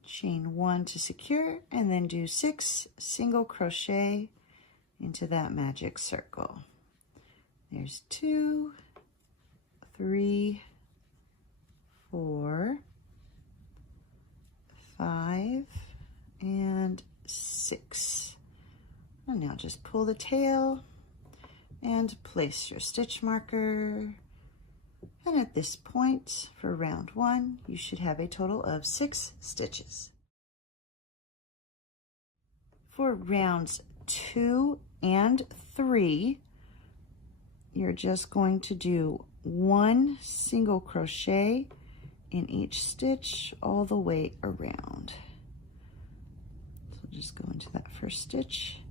Chain 1 to secure, and then do 6 single crochet into that magic circle. There's 2, 3, 4, 5, and 6. And now just pull the tail and place your stitch marker. And at this point, for round 1, you should have a total of 6 stitches. For rounds 2 and 3, you're just going to do 1 single crochet in each stitch all the way around. So just go into that first stitch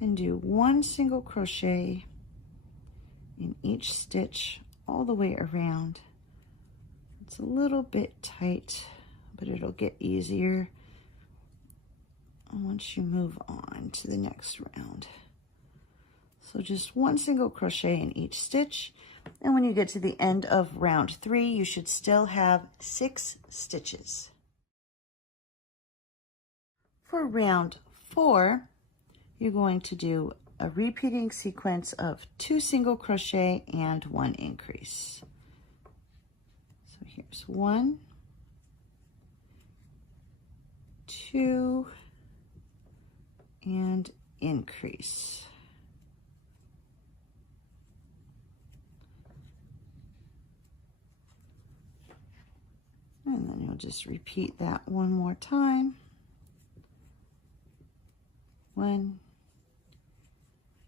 and do 1 single crochet in each stitch all the way around. It's a little bit tight, but it'll get easier once you move on to the next round. So just 1 single crochet in each stitch, and when you get to the end of round 3, you should still have 6 stitches. For round 4, you're going to do a repeating sequence of 2 single crochet and 1 increase. So here's 1, 2, and increase. And then you'll just repeat that one more time. 1,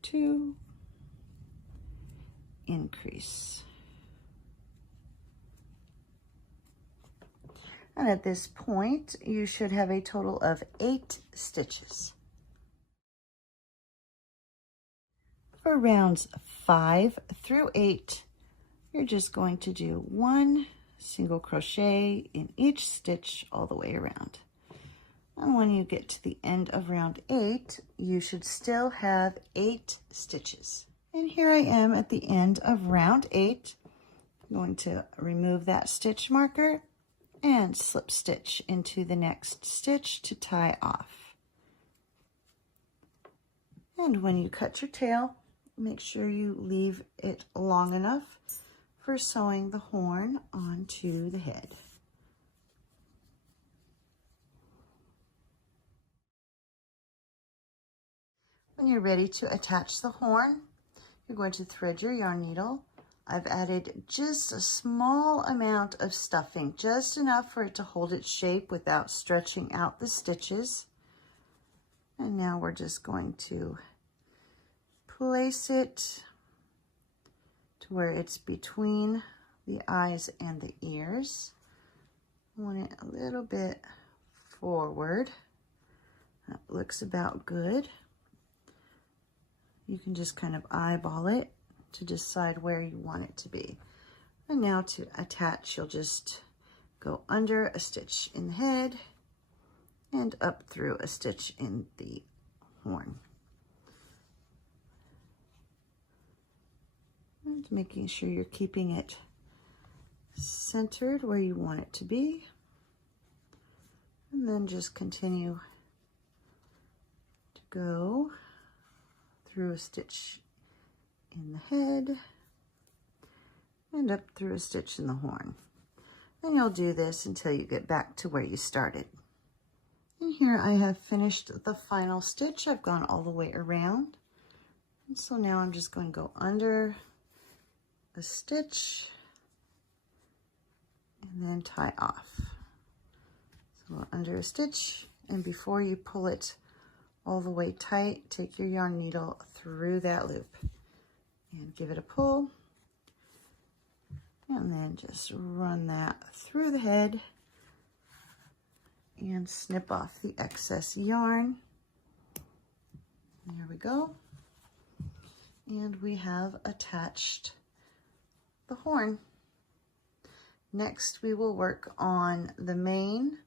2, increase. And at this point, you should have a total of 8 stitches. For rounds 5 through 8, you're just going to do 1 single crochet in each stitch all the way around. And when you get to the end of round 8, you should still have 8 stitches. And here I am at the end of round 8. I'm going to remove that stitch marker and slip stitch into the next stitch to tie off. And when you cut your tail, make sure you leave it long enough for sewing the horn onto the head. When you're ready to attach the horn, you're going to thread your yarn needle. I've added just a small amount of stuffing, just enough for it to hold its shape without stretching out the stitches. And now we're just going to place it to where it's between the eyes and the ears. I want it a little bit forward. That looks about good. You can just kind of eyeball it to decide where you want it to be. And now to attach, you'll just go under a stitch in the head and up through a stitch in the horn. And making sure you're keeping it centered where you want it to be. And then just continue to go through a stitch in the head and up through a stitch in the horn. And you'll do this until you get back to where you started. And here I have finished the final stitch. I've gone all the way around. And so now I'm just going to go under a stitch and then tie off. So under a stitch, and before you pull it all the way tight, take your yarn needle through that loop and give it a pull, and then just run that through the head and snip off the excess yarn. There we go. And we have attached the horn. Next, we will work on the mane,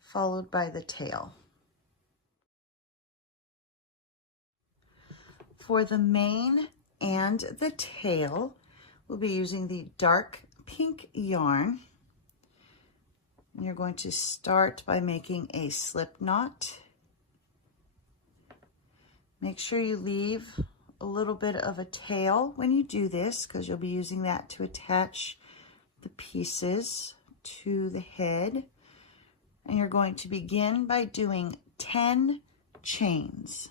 followed by the tail. For the mane and the tail, we'll be using the dark pink yarn. You're going to start by making a slip knot. Make sure you leave a little bit of a tail when you do this, because you'll be using that to attach the pieces to the head. And you're going to begin by doing 10 chains.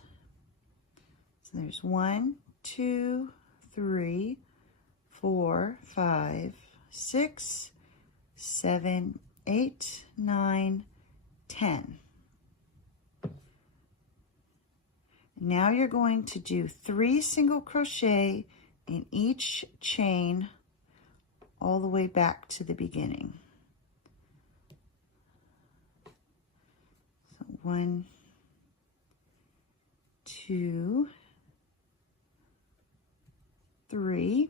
So there's 1, 2, 3, 4, 5, 6, 7, 8, 9, 10. Now you're going to do 3 single crochet in each chain all the way back to the beginning. So 1, 2, 3.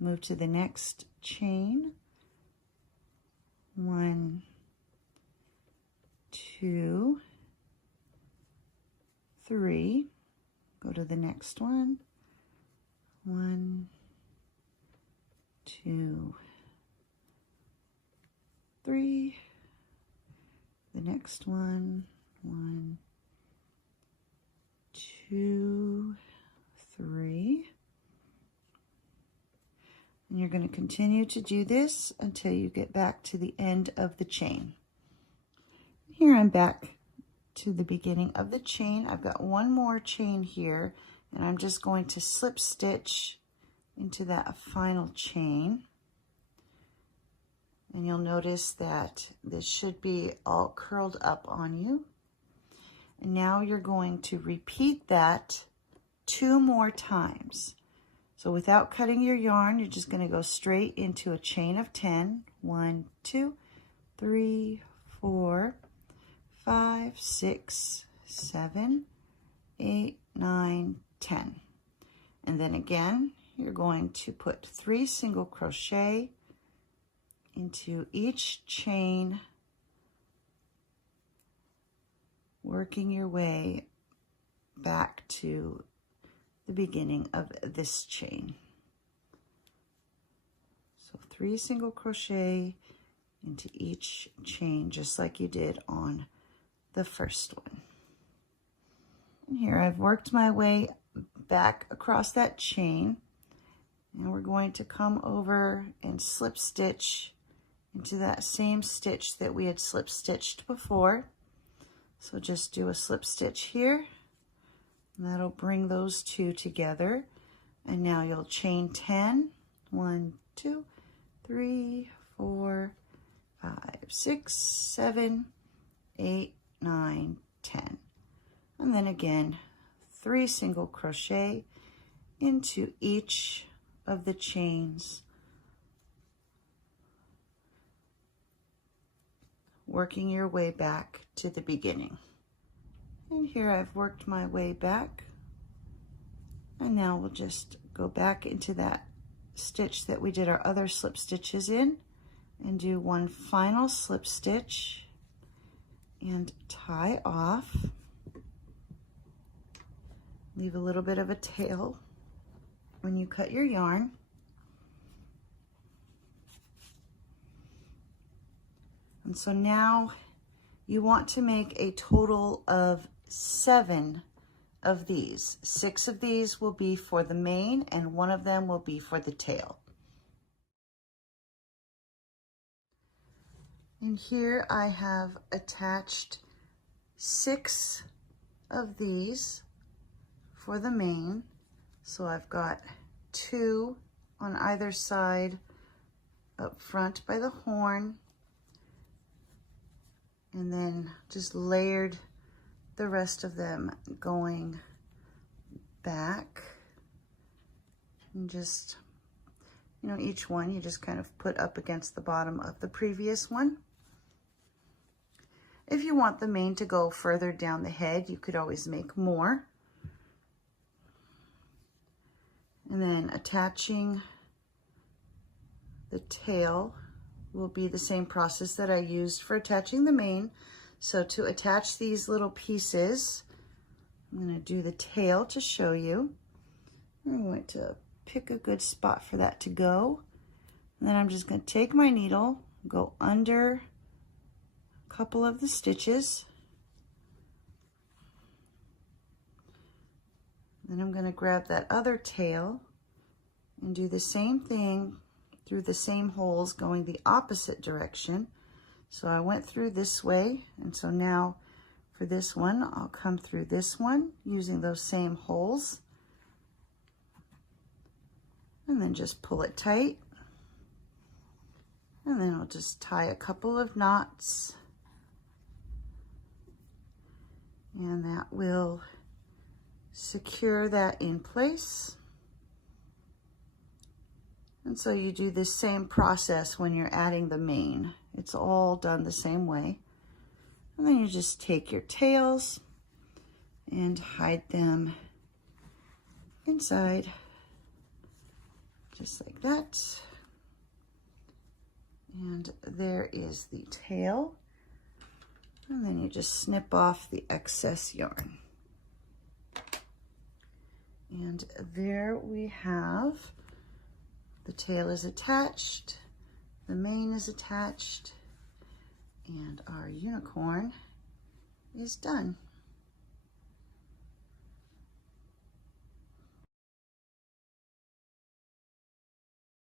Move to the next chain. 1, 2, 3. Go to the next one. 1, 2, 3. The next one. 1, 2, 3. And you're going to continue to do this until you get back to the end of the chain. Here I'm back to the beginning of the chain. I've got one more chain here, and I'm just going to slip stitch into that final chain. And you'll notice that this should be all curled up on you. And now you're going to repeat that 2 more times. So without cutting your yarn, you're just going to go straight into a chain of 10. 1, 2, 3, 4, 5, 6, 7, 8, 9, 10. And then again, you're going to put 3 single crochet into each chain, working your way back to the beginning of this chain. So 3 single crochet into each chain, just like you did on the first one. And here I've worked my way back across that chain, and we're going to come over and slip stitch into that same stitch that we had slip stitched before. So just do a slip stitch here, and that'll bring those 2 together. And now you'll chain 10. 1, 2, 3, 4, 5, 6, 7, 8, 9, 10. And then again, 3 single crochet into each of the chains, working your way back to the beginning. And here I've worked my way back, and now we'll just go back into that stitch that we did our other slip stitches in and do one final slip stitch and tie off. Leave a little bit of a tail when you cut your yarn. And so now you want to make a total of 7 of these. 6 of these will be for the mane, and 1 of them will be for the tail. And here I have attached 6 of these for the mane. So I've got 2 on either side up front by the horn, and then just layered the rest of them going back. And just, you know, each one you just kind of put up against the bottom of the previous one. If you want the mane to go further down the head, you could always make more. And then attaching the tail will be the same process that I used for attaching the mane. So to attach these little pieces, I'm going to do the tail to show you. I'm going to pick a good spot for that to go. And then I'm just going to take my needle, go under a couple of the stitches. Then I'm going to grab that other tail and do the same thing through the same holes going the opposite direction. So I went through this way, and so now for this one, I'll come through this one using those same holes. And then just pull it tight. And then I'll just tie a couple of knots. And that will secure that in place. And so you do this same process when you're adding the mane. It's all done the same way. And then you just take your tails and hide them inside, just like that. And there is the tail. And then you just snip off the excess yarn. And there we have, the tail is attached, the mane is attached, and our unicorn is done.